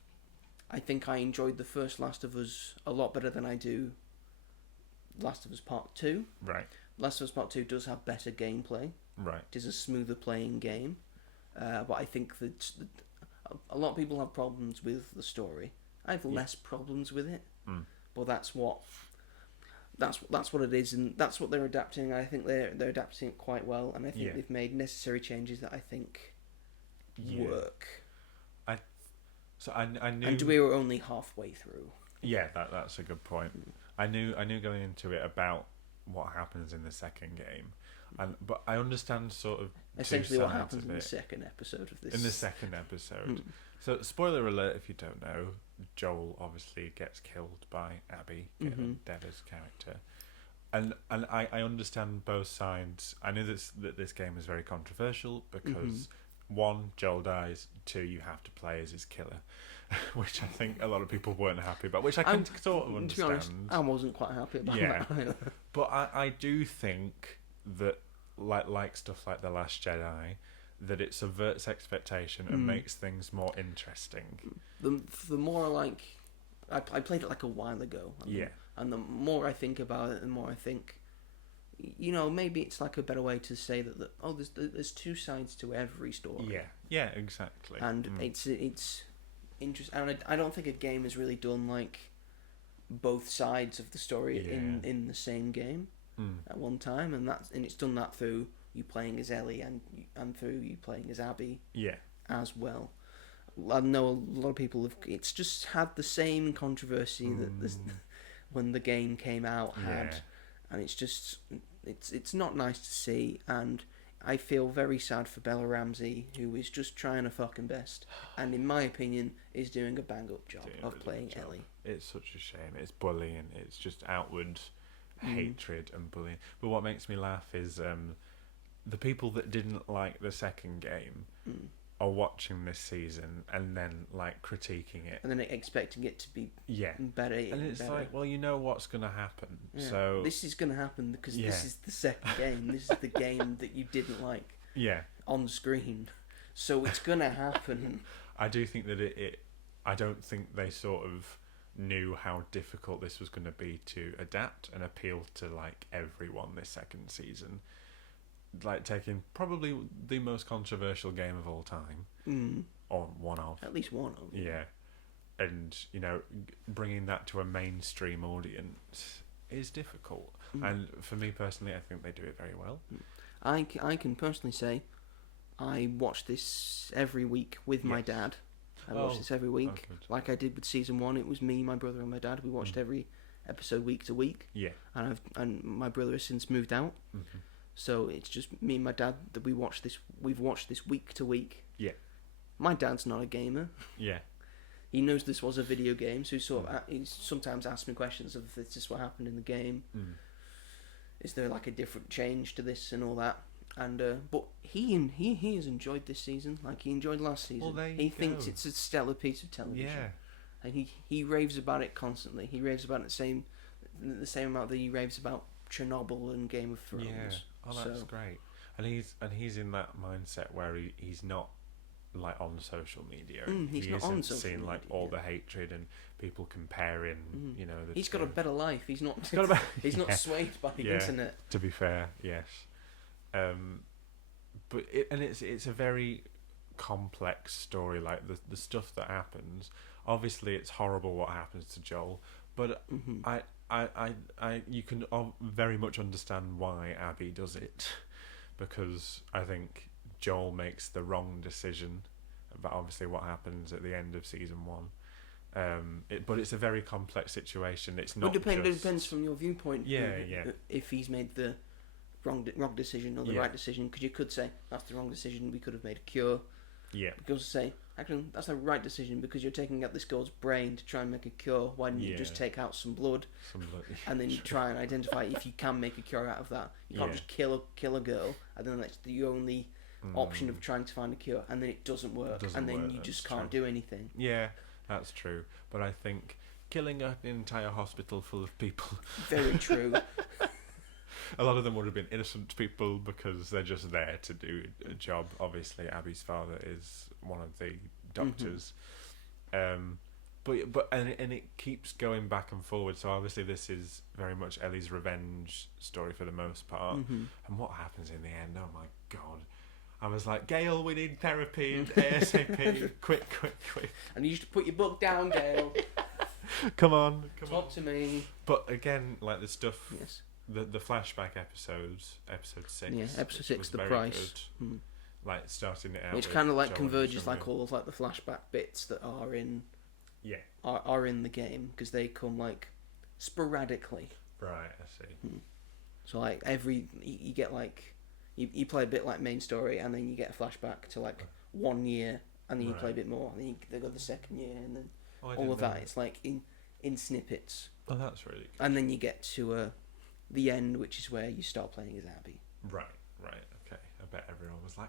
I think I enjoyed the first Last of Us a lot better than I do Last of Us Part 2. Right. Last of Us Part 2 does have better gameplay. Right. It is a smoother playing game. But I think that a lot of people have problems with the story. I have less problems with it. But that's what it is, and that's what they're adapting. I think they're adapting it quite well, and I think they've made necessary changes that I think work. I knew, and we were only halfway through. Yeah, that's a good point. I knew going into it about what happens in the second game, but I understand sort of essentially what happens in the second episode of this. In the second episode, so spoiler alert if you don't know, Joel obviously gets killed by Abby, Deva's character, and I understand both sides. I knew that this game is very controversial because. 1, Joel dies. 2, you have to play as his killer, which I think a lot of people weren't happy about, which I can sort of understand. To be honest, I wasn't quite happy about that either. But I do think that, like stuff like The Last Jedi, that it subverts expectation and makes things more interesting. The more I played it like a while ago. And the more I think about it, the more I think, maybe it's like a better way to say that there's two sides to every story. Yeah, exactly. And it's interesting. And I don't think a game has really done like both sides of the story in the same game at one time, and it's done that through you playing as Ellie and through you playing as Abby. As well. I know a lot of people have. It's just had the same controversy that when the game came out had, and it's not nice to see, and I feel very sad for Bella Ramsey, who is just trying her fucking best, and in my opinion is doing a bang up job of playing Ellie. It's such a shame. It's bullying. It's just outward hatred and bullying. But what makes me laugh is the people that didn't like the second game are watching this season and then like critiquing it and then expecting it to be better. And it's better. like, well, you know what's going to happen. So this is going to happen because this is the second game. This is the game that you didn't like on screen. So it's going to happen. I do think that I don't think they sort of knew how difficult this was going to be to adapt and appeal to like everyone this second season. Like taking probably the most controversial game of all time, or one of, at least one of, and bringing that to a mainstream audience is difficult. And for me personally, I think they do it very well. I can personally say, I watch this every week with my dad. I watch this every week, like I did with season 1. It was me, my brother, and my dad. We watched every episode week to week. And my brother has since moved out. So it's just me and my dad that we've watched this week to week. My dad's not a gamer. He knows this was a video game, so he sometimes asks me questions of, is this what happened in the game? Is there like a different change to this and all that? And but he has enjoyed this season. Like he enjoyed last season. Well, he thinks it's a stellar piece of television. And he raves about it constantly. He raves about it the same amount that he raves about Chernobyl and Game of Thrones. That's great. And he's in that mindset where he's not like on social media. He's not on social seeing like media, all the hatred and people comparing. He's got a better life. He's not. He's not swayed by the internet. To be fair, yes. But it's a very complex story. Like the stuff that happens. Obviously, it's horrible what happens to Joel. But you can very much understand why Abby does it, because I think Joel makes the wrong decision about obviously what happens at the end of season 1. But it's a very complex situation. It's not. It depends from your viewpoint. If he's made the wrong decision or the right decision, because you could say that's the wrong decision. We could have made a cure. You could also say, actually, that's the right decision because you're taking out this girl's brain to try and make a cure. Why didn't you just take out some blood? And then you try and identify if you can make a cure out of that. You can't just kill a girl, and then that's the only option of trying to find a cure, and then it doesn't work, and then you just can't do anything. Yeah, that's true. But I think killing an entire hospital full of people... Very true. A lot of them would have been innocent people because they're just there to do a job. Obviously, Abby's father is one of the doctors. But it keeps going back and forward. So obviously, this is very much Ellie's revenge story for the most part. And what happens in the end? Oh my god! I was like, Gail, we need therapy ASAP. quick. I need you to put your book down, Gail. Come on. Talk to me. But again, like the stuff. Yes. The flashback episodes, episode 6. Yeah, episode 6, The Price. Like starting it out, which kind of like converges like all of like the flashback bits that are in, are in the game, because they come like sporadically. Right, I see. So like you get like you play a bit like main story, and then you get a flashback to like 1 year, and then you play a bit more, and then they go the second year, and then all of that. It's like in snippets. Oh, that's really good. And then you get to the end, which is where you start playing as Abby. Right, okay. I bet everyone was like,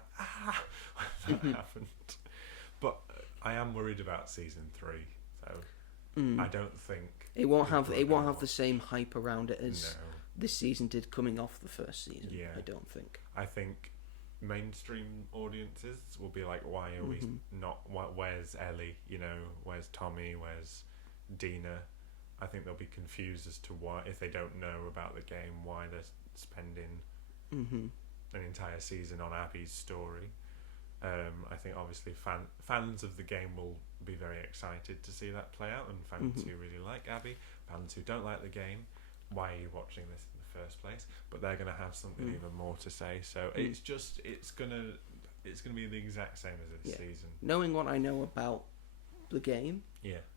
when that happened. But I am worried about season 3, so I don't think it won't have the same hype around it as this season did coming off the first season. I don't think. I think mainstream audiences will be like, why are we not? Where's Ellie? Where's Tommy? Where's Dina? I think they'll be confused as to why, if they don't know about the game, why they're spending an entire season on Abby's story. I think obviously fans of the game will be very excited to see that play out, and fans who really like Abby, fans who don't like the game, why are you watching this in the first place? But they're going to have something even more to say. So it's gonna be the exact same as this season. Knowing what I know about the game,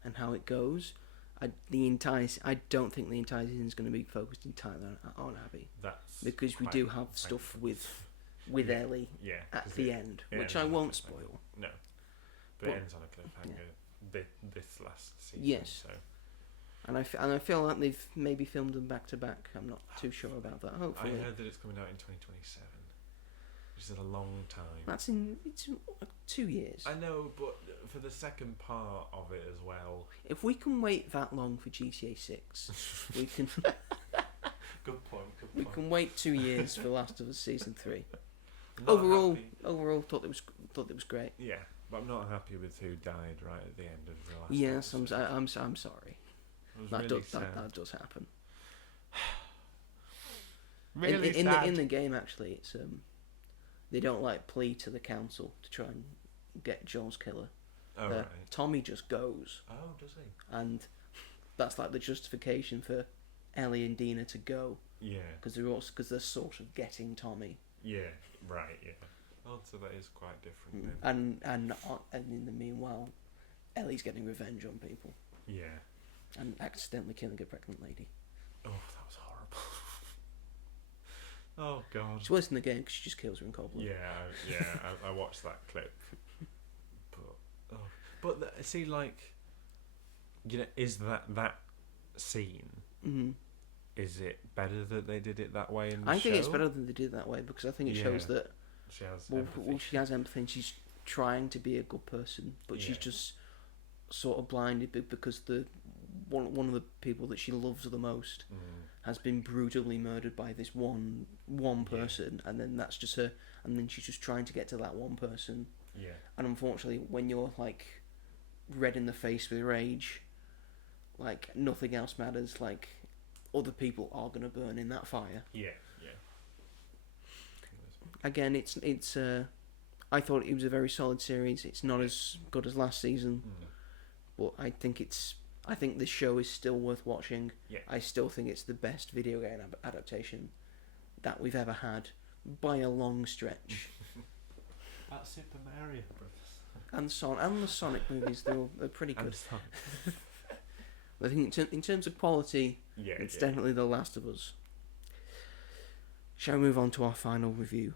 and how it goes, I don't think the entire season is going to be focused entirely on Abby. That's because we do have stuff with Ellie at the end, which I won't spoil. No, but it ends on a cliffhanger this last season. Yes. So. And I feel like they've maybe filmed them back to back. I'm not too sure about that. Hopefully, I heard that it's coming out in 2027, which is a long time. It's in 2 years. I know, but for the second part of it as well. If we can wait that long for GTA 6, we can. Good point. We can wait 2 years for Last of Us Season 3. Overall, thought it was great. Yeah, but I'm not happy with who died right at the end of the last. Yes, episode. I'm sorry. That does happen. Really in sad. In the game, actually, it's they don't plea to the council to try and get Joel's killer. Oh, right. Tommy just goes. Oh, does he? And that's the justification for Ellie and Dina to go. Yeah. Because they're sort of getting Tommy. Yeah. Right. Yeah. Oh, so that is quite different. Then. And in the meanwhile, Ellie's getting revenge on people. Yeah. And accidentally killing a pregnant lady. Oh, that was horrible. Oh God. It's worse in the game because she just kills her in cold blood. Yeah. I watched that clip. But see, is that scene? Mm-hmm. Is it better that they did it that way in the I think show? It's better that they did it that way because I think it shows that she has empathy. She has empathy and she's trying to be a good person, but she's just sort of blinded because one of the people that she loves the most has been brutally murdered by this one person, and then that's just her, and then she's just trying to get to that one person. Yeah. And unfortunately, when you're red in the face with rage, nothing else matters. Other people are gonna burn in that fire. Yeah. Again, it's I thought it was a very solid series. It's not as good as last season, but I think this show is still worth watching. Yeah. I still think it's the best video game adaptation that we've ever had by a long stretch. That's Super Mario Bros. And the Sonic movies, they're pretty good. I think in terms of quality, it's definitely The Last of Us. Shall we move on to our final review?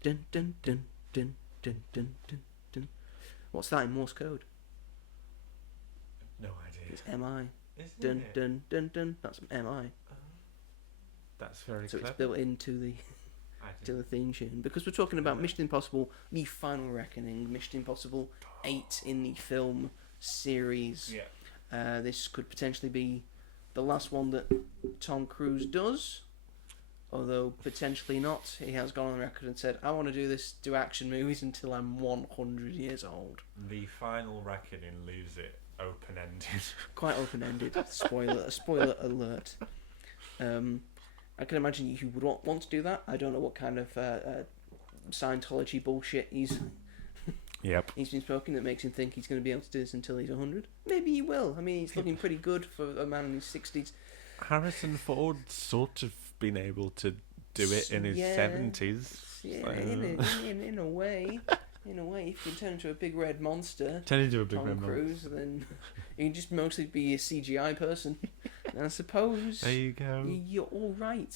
Dun, dun, dun, dun, dun, dun, dun, dun. What's that in Morse code? No idea. It's MI. Isn't it? Dun, dun, dun. That's MI. That's very so clever. It's built into the theme tune because we're talking about Mission Impossible: The Final Reckoning, Mission Impossible 8 in the film series. Yeah. This could potentially be the last one that Tom Cruise does, although potentially not. He has gone on record and said, "I want to do action movies until I'm 100 years old." The Final Reckoning leaves it open-ended. Quite open-ended. Spoiler alert. I can imagine you would want to do that. I don't know what kind of Scientology bullshit he's been spoken that makes him think he's going to be able to do this until he's 100. Maybe he will. I mean, he's looking pretty good for a man in his 60s. Harrison Ford sort of been able to do it in his 70s. Yeah, so. in a way. In a way, if you can turn into a big red monster, Tom Cruise, then you can just mostly be a CGI person. And I suppose there you go. You're all right.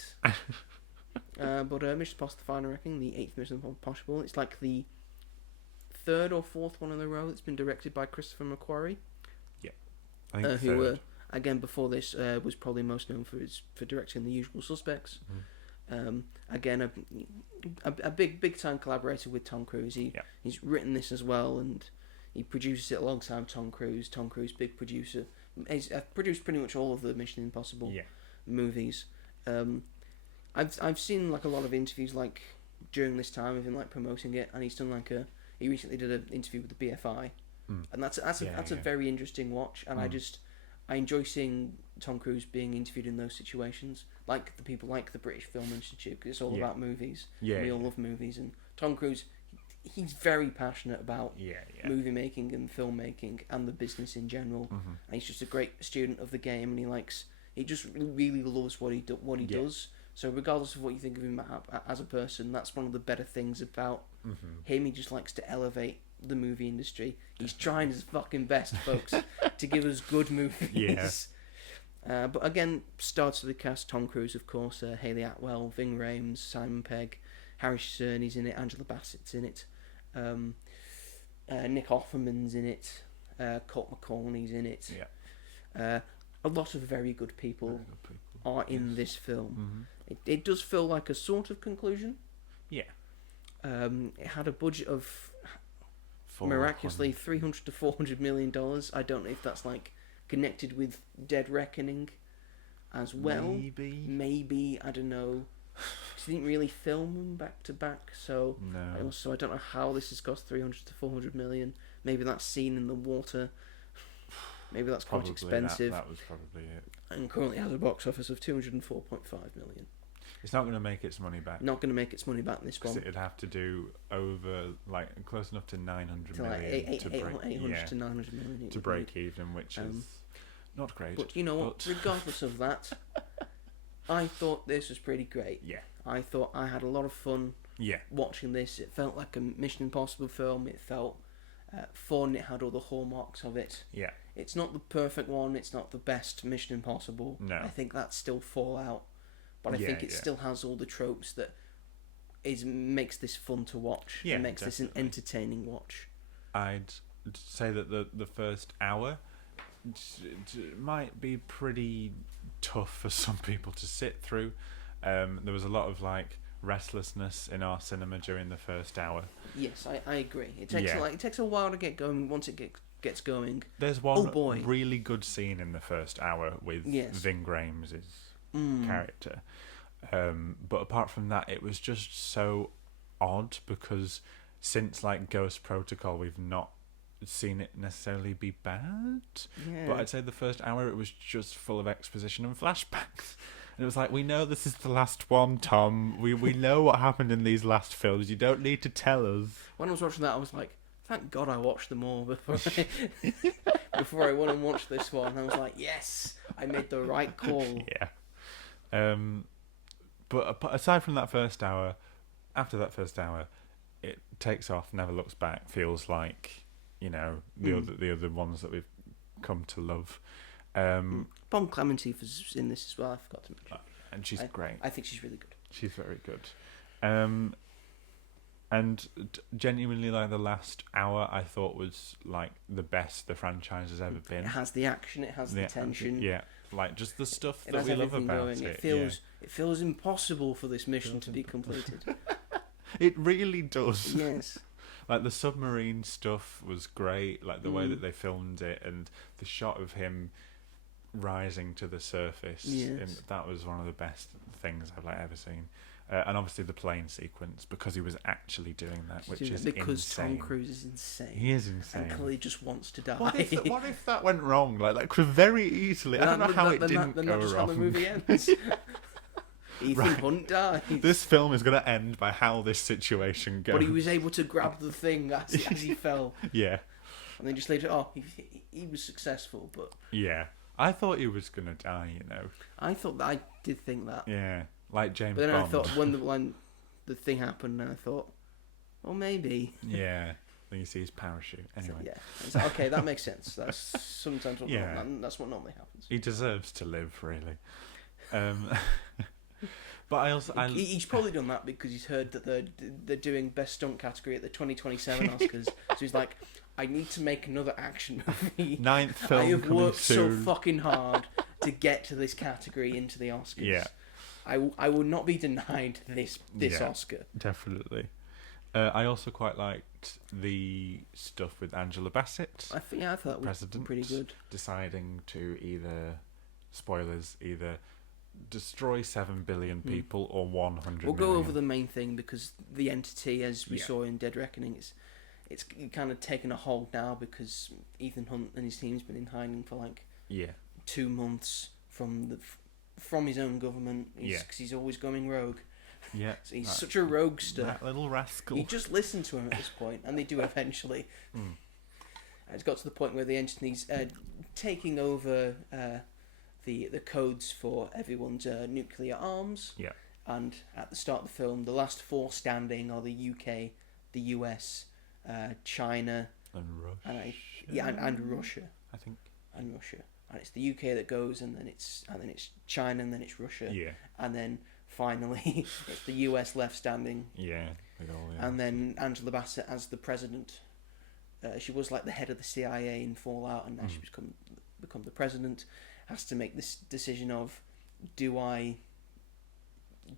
But Mission Impossible: The Final Reckoning, the 8th Mission Impossible, it's the third or fourth one in a row that's been directed by Christopher McQuarrie. Yeah, I think who again before this was probably most known for directing The Usual Suspects. Again, a big time collaborator with Tom Cruise. He's written this as well, and he produces it alongside Tom Cruise. Tom Cruise, big producer. He's produced pretty much all of the Mission Impossible movies. I've seen a lot of interviews during this time of him promoting it, and he's done he recently did an interview with the BFI, and that's a very interesting watch. And I enjoy seeing Tom Cruise being interviewed in those situations, like the people like the British Film Institute, because it's all about movies. We all love movies, and Tom Cruise, he's very passionate about movie making and filmmaking and the business in general. And he's just a great student of the game, and he just really loves what he does. So regardless of what you think of him as a person, that's one of the better things about him. He just likes to elevate the movie industry. He's trying his fucking best, folks, to give us good movies. But again, stars of the cast: Tom Cruise, of course, Hayley Atwell, Ving Rhames, Simon Pegg, Harry Cerny's in it, Angela Bassett's in it, Nick Offerman's in it, Colt McCorney's in it. A lot of very good people are in this film. It does feel like a sort of conclusion. It had a budget of miraculously $300 to $400 million. I don't know if that's like connected with Dead Reckoning as well. Maybe, I don't know. She didn't really film them back to back, so I don't know how this has cost $300 to $400 million. Maybe that's scene in the water. Maybe that's quite expensive. That was probably it. And currently has a box office of $204.5 million. It's not going to make its money back. Not going to make its money back in this one. Because it'd have to do over, like, close enough to 900 to million like to break 800 to 900 million to break even, which is not great. But you know what? Regardless of that, I thought this was pretty great. I thought I had a lot of fun watching this. It felt like a Mission Impossible film. It felt fun. It had all the hallmarks of it. It's not the perfect one. It's not the best Mission Impossible. No. I think that's still Fallout. But I think it still has all the tropes that makes this fun to watch. And makes this an entertaining watch. I'd say that the first hour might be pretty tough for some people to sit through. There was a lot of like restlessness in our cinema during the first hour. Yes, I agree. It takes a while to get going. Once it gets going, there's one really good scene in the first hour with Ving Rhames' character. But apart from that, it was just so odd because since like Ghost Protocol, we've not seen it necessarily be bad. But I'd say the first hour it was just full of exposition and flashbacks. And it was like, we know this is the last one, Tom. We know what happened in these last films. You don't need to tell us. When I was watching that, I was like, thank God I watched them all before I went and watched this one. I was like, yes, I made the right call. But aside from that first hour, after that first hour, it takes off, never looks back, feels like, you know, the other ones that we've come to love. Bon Clemente was in this as well, I forgot to mention. And she's great. I think she's really good. She's very good. And genuinely, like, the last hour I thought was like the best the franchise has ever been. It has the action, it has the tension. Like just the stuff that we love about going. It feels impossible for this mission to be completed. It really does. Yes. Like the submarine stuff was great, like the way that they filmed it and the shot of him rising to the surface. And that was one of the best things I've ever seen. And obviously the plane sequence, because he was actually doing that, which is because insane. Tom Cruise is insane. He is insane. And clearly just wants to die. What if that went wrong? Like that could very easily. I don't know how it didn't go wrong. That's how the movie ends. Ethan Hunt dies. This film is going to end by how this situation goes. But he was able to grab the thing as he fell. Yeah. And then just later, he was successful, but... Yeah. I thought he was going to die, you know. I did think that. Yeah. Like James Bond. But then Bond. I thought when the thing happened, I thought, well, maybe. Yeah. Then you see his parachute. Anyway. So, it's like, okay, that makes sense. That's sometimes that's what normally happens. He deserves to live, really. But he's probably done that because he's heard that they're doing best stunt category at the 2027 Oscars. So he's like, I need to make another action movie. 9th film. I have worked soon. so fucking hard to get to this category into the Oscars. Yeah. I will not be denied this Oscar. Definitely. I also quite liked the stuff with Angela Bassett. I thought that was pretty good. Deciding to either destroy 7 billion people or 100 We'll million. go over the main thing because the entity, as we saw in Dead Reckoning, it's kind of taken a hold now because Ethan Hunt and his team's been in hiding for 2 months from his own government. Because he's always going rogue. Yeah. So he's such a roguester. That little rascal. You just listen to him at this point, and they do eventually. Mm. It's got to the point where the entity's taking over the codes for everyone's nuclear arms. Yeah. And at the start of the film, the last 4 standing are the UK, the US, China, and Russia. And Russia. I think. And Russia, and it's the UK that goes, and then it's China, and then it's Russia. Yeah. And then finally, it's the US left standing. Yeah. And then Angela Bassett as the president. She was like the head of the CIA in Fallout, and now she's become the president. Has to make this decision of, do I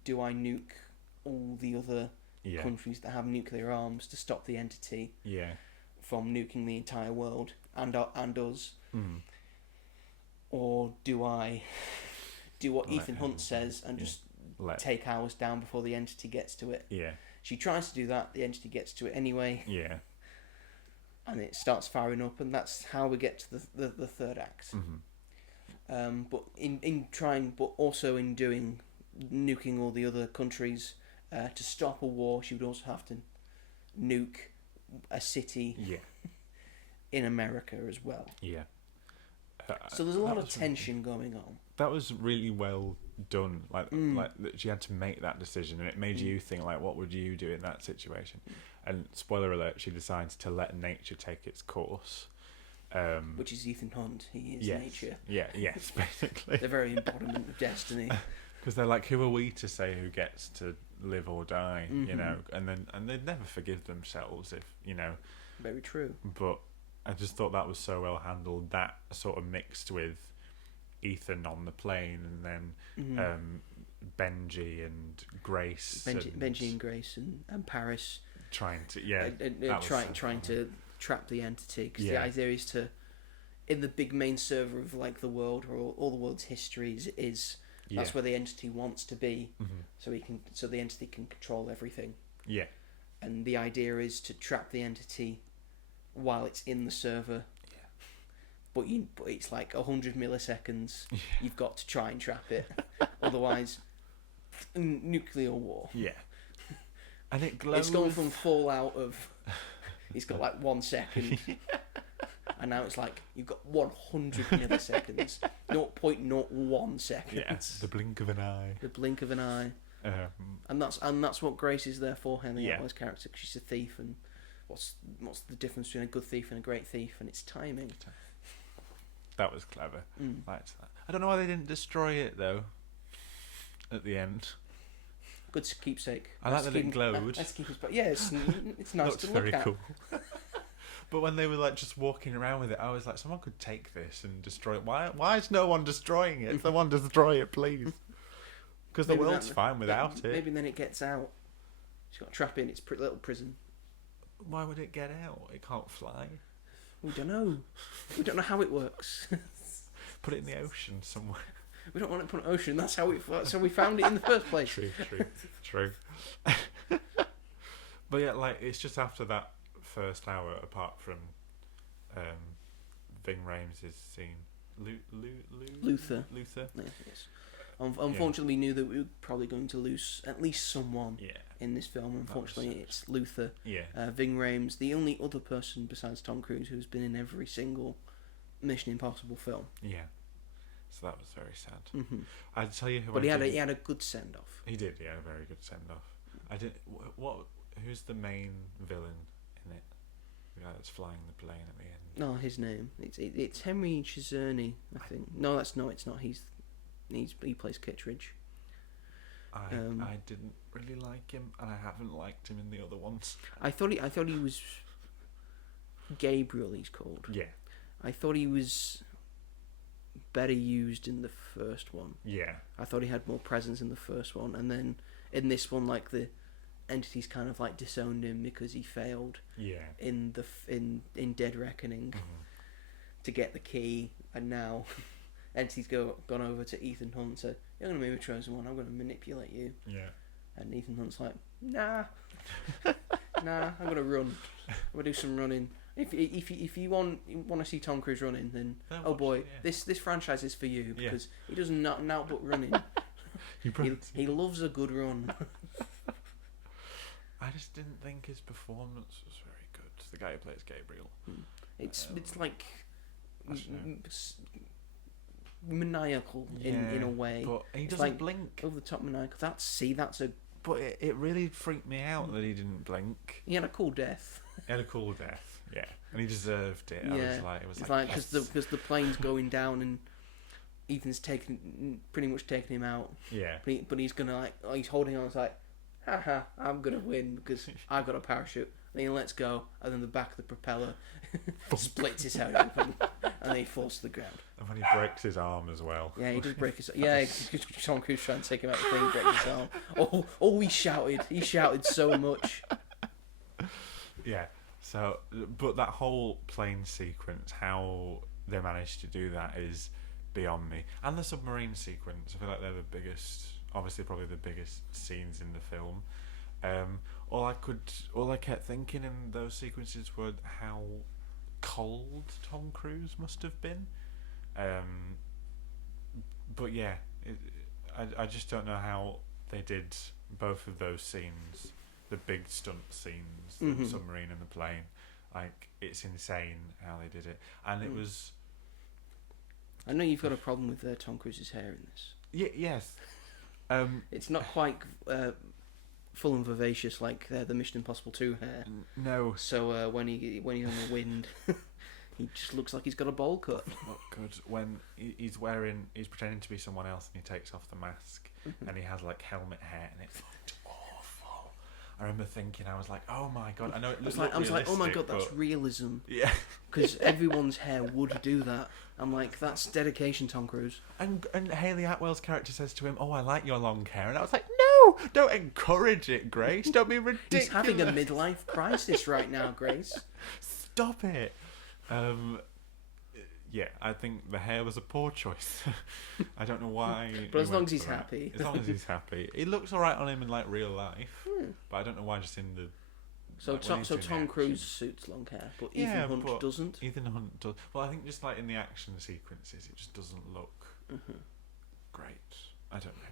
nuke all the other countries that have nuclear arms to stop the entity from nuking the entire world and us, or do I do what Ethan Hunt says and just take ours down before the entity gets to it? Yeah. She tries to do that. The entity gets to it anyway. Yeah. And it starts firing up, and that's how we get to the third act. Mm-hmm. But also in doing nuking all the other countries to stop a war, she would also have to nuke a city in America as well. Yeah. So there's a lot of tension going on. That was really well done. Like that she had to make that decision, and it made you think, like, what would you do in that situation? And spoiler alert, she decides to let nature take its course. Which is Ethan Hunt. He is nature. Yeah, yes, basically. The very embodiment of destiny. Because they're like, who are we to say who gets to live or die? You know, and they'd never forgive themselves if, you know. Very true. But I just thought that was so well handled. That sort of mixed with Ethan on the plane, and then Benji and Grace. Benji and Grace and Paris. Trying to trying to trap the entity, because the idea is to, in the big main server of like the world, or all the world's histories, is that's where the entity wants to be, so the entity can control everything. Yeah. And the idea is to trap the entity while it's in the server. But it's like 100 milliseconds. You've got to try and trap it, otherwise, nuclear war. Yeah. And it glows. It's gone from Fallout of, it's got like 1 second, and now it's like you've got 100 milliseconds, 0.01 seconds. Yeah, the blink of an eye. The blink of an eye. And that's what Grace is there for, Henry Atwell's character, because she's a thief, and what's the difference between a good thief and a great thief? And it's timing. That was clever. Liked that. I don't know why they didn't destroy it though. At the end. Good keepsake. I like that it glowed. Let's keep it, but yeah, it's nice to look very at. Cool. But when they were like just walking around with it, I was like, someone could take this and destroy it. Why is no one destroying it? Someone destroy it, please. Because the world's fine without it. Maybe then it gets out. She's got to trap it in its little prison. Why would it get out? It can't fly. We don't know. We don't know how it works. Put it in the ocean somewhere. We don't want it put in the ocean. That's how we found it in the first place. True. But yeah, like, it's just after that first hour, apart from Ving Rhames' scene. Luther. Yeah, yes. Unfortunately, we knew that we were probably going to lose at least someone in this film. Unfortunately, it's Luther. Yeah. Ving Rhames, the only other person besides Tom Cruise who's been in every single Mission Impossible film. Yeah. So that was very sad. Mm-hmm. I'd tell you who. But he had a good send off. He did. He had a very good send off. I did. Who's the main villain in it? The guy that's flying the plane at the end. No, his name. It's Henry Czerny, I think. No, it's not. He plays Kittredge. I didn't really like him, and I haven't liked him in the other ones. I thought he was Gabriel. He's called. Yeah. I thought he was better used in the first one. Yeah. I thought he had more presence in the first one, and then in this one, like, the entities kind of like disowned him because he failed. Yeah. In Dead Reckoning, to get the key, and now entities gone over to Ethan Hunt and said, "You're going to be the chosen one. I'm going to manipulate you." Yeah. And Ethan Hunt's like, "Nah, I'm going to run. I'm going to do some running. If you want to see Tom Cruise running, then this franchise is for you because he does not but running. he loves a good run. I just didn't think his performance was very good. The guy who plays Gabriel. It's like maniacal in a way. But he doesn't blink. Over the top maniacal. But it really freaked me out that he didn't blink. He had a cool death. Yeah, and he deserved it. Yeah, it was like because the plane's going down and Ethan's pretty much taking him out. Yeah, but he's gonna he's holding on. It's like, haha, I'm gonna win because I've got a parachute. And he lets go, and then the back of the propeller splits his head open, and he falls to the ground. And when he breaks his arm as well. Yeah, he does break his. Yeah, Tom Cruise trying to take him out the plane, breaks his arm. Oh, he shouted! He shouted so much. Yeah. So, but that whole plane sequence, how they managed to do that is beyond me. And the submarine sequence, I feel like they're the biggest, obviously probably the biggest scenes in the film. All I kept thinking in those sequences were how cold Tom Cruise must have been. But yeah, I just don't know how they did both of those scenes. The big stunt scenes, the submarine and the plane, like it's insane how they did it, and it was. I know you've got a problem with Tom Cruise's hair in this. Yes. It's not quite full and vivacious like the Mission Impossible 2 hair. No. So when he's on the wind, he just looks like he's got a bowl cut. Not good. When he's pretending to be someone else, and he takes off the mask, and he has like helmet hair, and it's awful. I remember thinking, I was like, oh my god, I know it looks like. I was like, oh my god, that's realism. Yeah. Because everyone's hair would do that. I'm like, that's dedication, Tom Cruise. And Hayley Atwell's character says to him, oh, I like your long hair. And I was like, no, don't encourage it, Grace. Don't be ridiculous. He's having a midlife crisis right now, Grace. Stop it. Yeah, I think the hair was a poor choice. I don't know why. But as long as he's happy. As long as he's happy. It looks alright on him in like real life. But I don't know why just in the... So Tom Cruise suits long hair, but Ethan Hunt doesn't? Ethan Hunt does. Well, I think just like in the action sequences, it just doesn't look great. I don't know.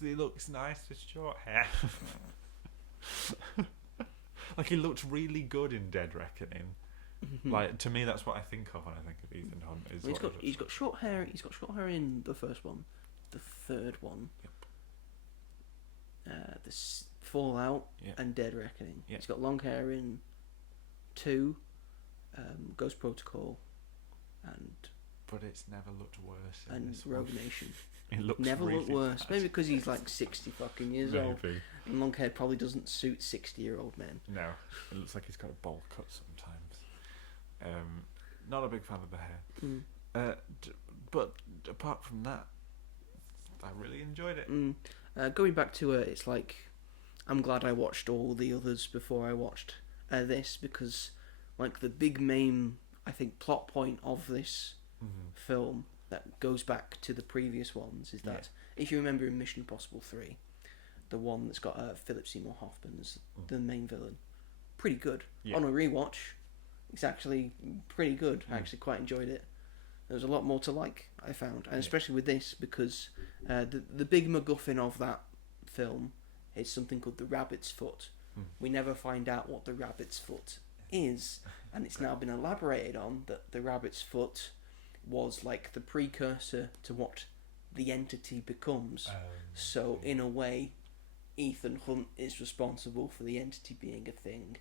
He looks nice with short hair. Like he looked really good in Dead Reckoning. Like to me, that's what I think of when I think of Ethan Hunt. He's got short hair. He's got short hair in the first one, the third one. Yep. The Fallout and Dead Reckoning. Yep. He's got long hair in 2, Ghost Protocol, but it's never looked worse. And Rogue Nation. It looks never really looked worse. bad. Maybe because he's like 60 fucking years old. And long hair probably doesn't suit 60-year-old men. No, it looks like he's got a bowl cut sometimes. Not a big fan of the hair. But apart from that, I really enjoyed it. Going back to it, it's like I'm glad I watched all the others before I watched this, because like the big main, I think, plot point of this film that goes back to the previous ones is that if you remember in Mission Impossible 3, the one that's got Philip Seymour Hoffman as the main villain, pretty good. On a rewatch, it's actually pretty good. I actually quite enjoyed it. There's a lot more to like, I found, and especially with this, because the big MacGuffin of that film is something called the rabbit's foot. We never find out what the rabbit's foot is, and it's now been elaborated on that the rabbit's foot was like the precursor to what the entity becomes. So in a way, Ethan Hunt is responsible for the entity being a thing,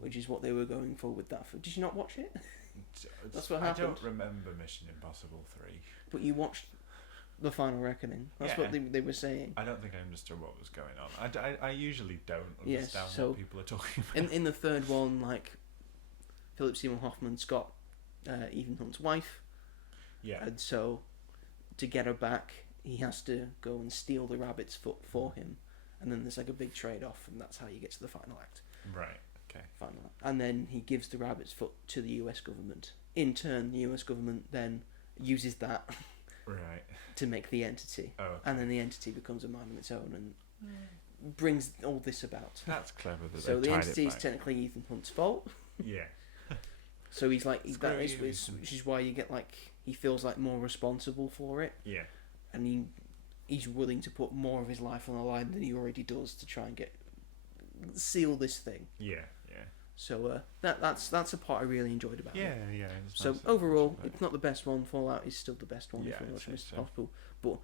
which is what they were going for with that. Did you not watch it? That's what happened. I don't remember Mission Impossible 3. But you watched The Final Reckoning. That's what they were saying. I don't think I understood what was going on. I usually don't understand what people are talking about. In the third one, like, Philip Seymour Hoffman's got Ethan Hunt's wife. Yeah. And so, to get her back, he has to go and steal the rabbit's foot for him. And then there's like a big trade-off, and that's how you get to the final act. Right. Okay. Final act. And then he gives the rabbit's foot to the US government. In turn, the US government then uses that right to make the entity. Oh, okay. And then the entity becomes a mind of its own, and brings all this about. That's clever. So the entity is technically Ethan Hunt's fault. Yeah. So he's like, which is why you get like, he feels like more responsible for it. Yeah. And he's willing to put more of his life on the line than he already does to try and seal this thing. Yeah. So that's a part I really enjoyed about it. Yeah. So nice overall, it's not the best one. Fallout is still the best one if you're watching Mr. Possible. But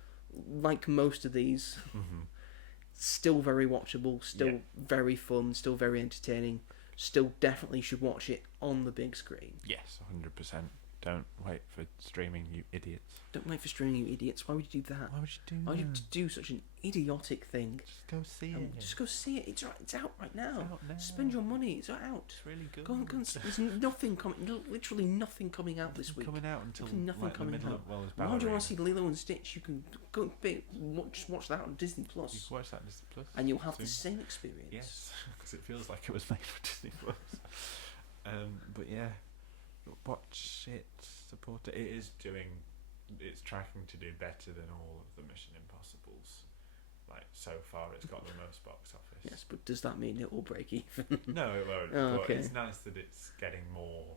like most of these, still very watchable, still very fun, still very entertaining. Still definitely should watch it on the big screen. Yes, 100%. Don't wait for streaming, you idiots. Don't wait for streaming, you idiots. Why would you do that? Why would you do that? Why would you do such an idiotic thing? Just go see it. Just go see it. It's out right now. It's out now. Spend your money. It's out. It's really good. Go and there's nothing coming. Literally nothing coming out this week. Coming out until nothing like, coming the middle out. of Why do you want to see Lilo and Stitch? You can go watch that on Disney Plus. You can watch that on Disney Plus. And you'll have the same experience. Yes, because it feels like it was made for Disney Plus. But yeah, watch it, support it. It's tracking to do better than all of the Mission Impossibles. Like so far, it's got the most box office. Yes, but does that mean it will break even? No, it won't. Oh, but okay. It's nice that it's getting more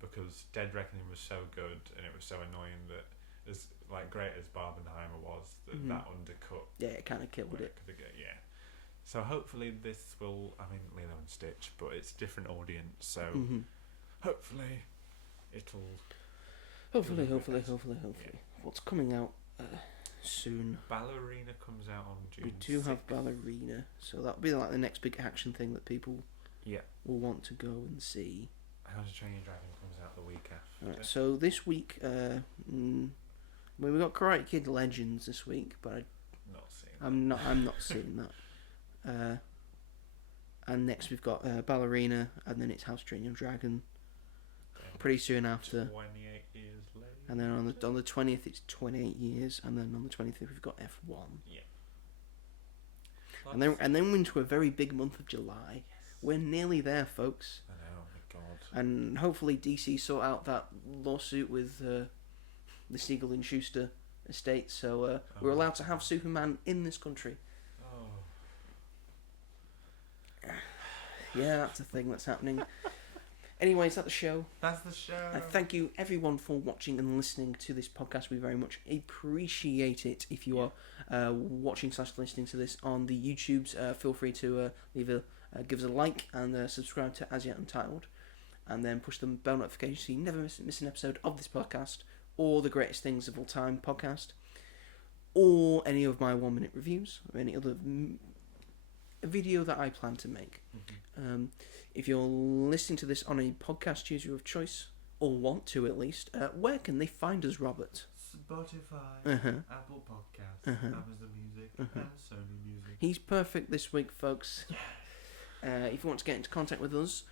because Dead Reckoning was so good and it was so annoying that as like great as Barbenheimer was, that undercut. Yeah, it kind of killed it. Yeah. So hopefully this will. I mean, Lilo and Stitch, but it's different audience. So hopefully it'll. Hopefully. Yeah. What's coming out soon? Ballerina comes out on June. We do 6th. have Ballerina, so that'll be like the next big action thing that people will want to go and see. How to Train Your Dragon comes out the week after. Right, so this week, we've got Karate Kid Legends this week, but I'm not seeing that. And next we've got Ballerina, and then it's How to Train Your Dragon. Pretty soon after. 28 years later. And then on the 20th it's 28 years, and then on the 25th we've got F1. Yeah. And then we're into a very big month of July. Yes. We're nearly there, folks. I know, oh my god. And hopefully DC sort out that lawsuit with the Siegel and Schuster estate, so we're allowed to have Superman in this country. Oh. Yeah, that's a thing that's happening. Anyway, is that the show? That's the show. Thank you everyone for watching and listening to this podcast. We very much appreciate it. If you are watching / listening to this on the YouTubes, feel free to give us a like and subscribe to As Yet Untitled, and then push the bell notification so you never miss an episode of this podcast or the Greatest Things of All Time podcast, or any of my 1 minute reviews or any other video that I plan to make. If you're listening to this on a podcast user of choice, or want to at least, where can they find us, Robert? Spotify, Apple Podcasts, Amazon Music, and Sony Music. He's perfect this week, folks. If you want to get into contact with us,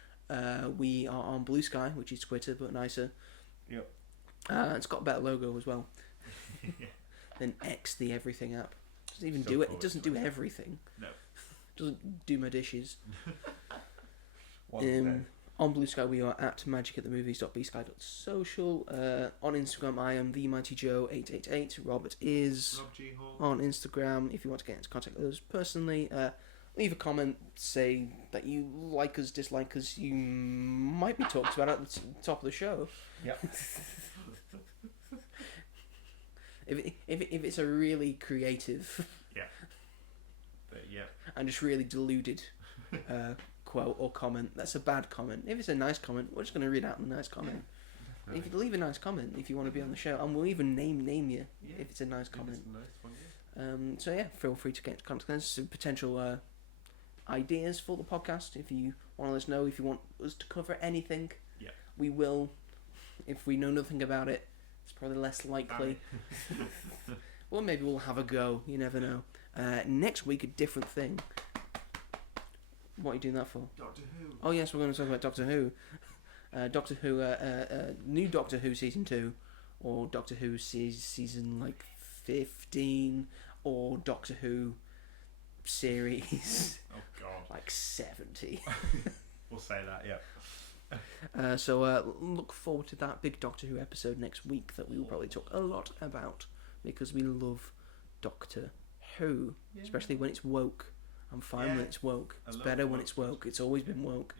we are on Blue Sky, which is Twitter, but nicer. Yep. It's got a better logo as well than X, the everything app. Doesn't even do it. It doesn't do everything. No. Doesn't do my dishes. On Blue Sky, we are at magicatthemovies.bsky.social. On Instagram, I am themightyjoe888. Robert is on Instagram. If you want to get into contact with us personally, leave a comment, say that you like us, dislike us. You might be talked about at the top of the show. Yep. if it's a really creative, and just really deluded quote or comment, that's a bad comment. If it's a nice comment, we're just going to read out the nice comment. If you leave a nice comment, if you want to be on the show, and we'll even name you if it's a nice comment. So yeah, feel free to get into contact with us. Some potential ideas for the podcast. If you want to let us know, if you want us to cover anything, we will. If we know nothing about it, it's probably less likely. Well, maybe we'll have a go. You never know. Next week, a different thing. What are you doing that for? Doctor Who. Oh yes, we're going to talk about Doctor Who. Doctor Who, new Doctor Who season 2, or Doctor Who season like 15, or Doctor Who series. Oh God. Like 70. We'll say that, yeah. So look forward to that big Doctor Who episode next week that we will probably talk a lot about, because we love Doctor Who, especially when it's woke I'm fine when it's woke. It's better when it's woke. It's always been woke.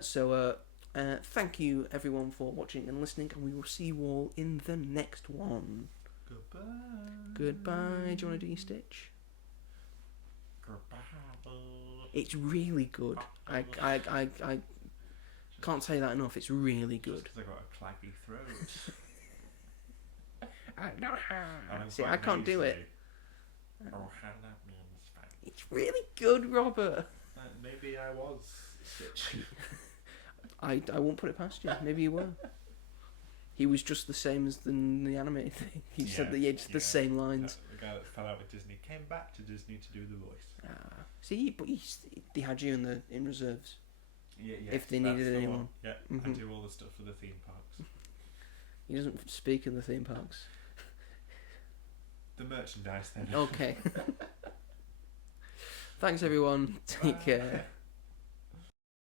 So thank you everyone for watching and listening, and we will see you all in the next one. Goodbye. Do you want to do your stitch? It's really good. I can't say that enough. It's really good. Just 'cause I got a claggy throat. I know how. See, I can't do it. It's really good, Robert. Maybe I was Stitch. I won't put it past you. Maybe you were. He was just the same as the animated thing. He said that just the same lines. The guy that fell out with Disney came back to Disney to do the voice. See, but they had you in reserves. Yeah, if they needed anyone. Yeah, I do all the stuff for the theme parks. He doesn't speak in the theme parks. The merchandise then. Okay. Thanks everyone. Take care.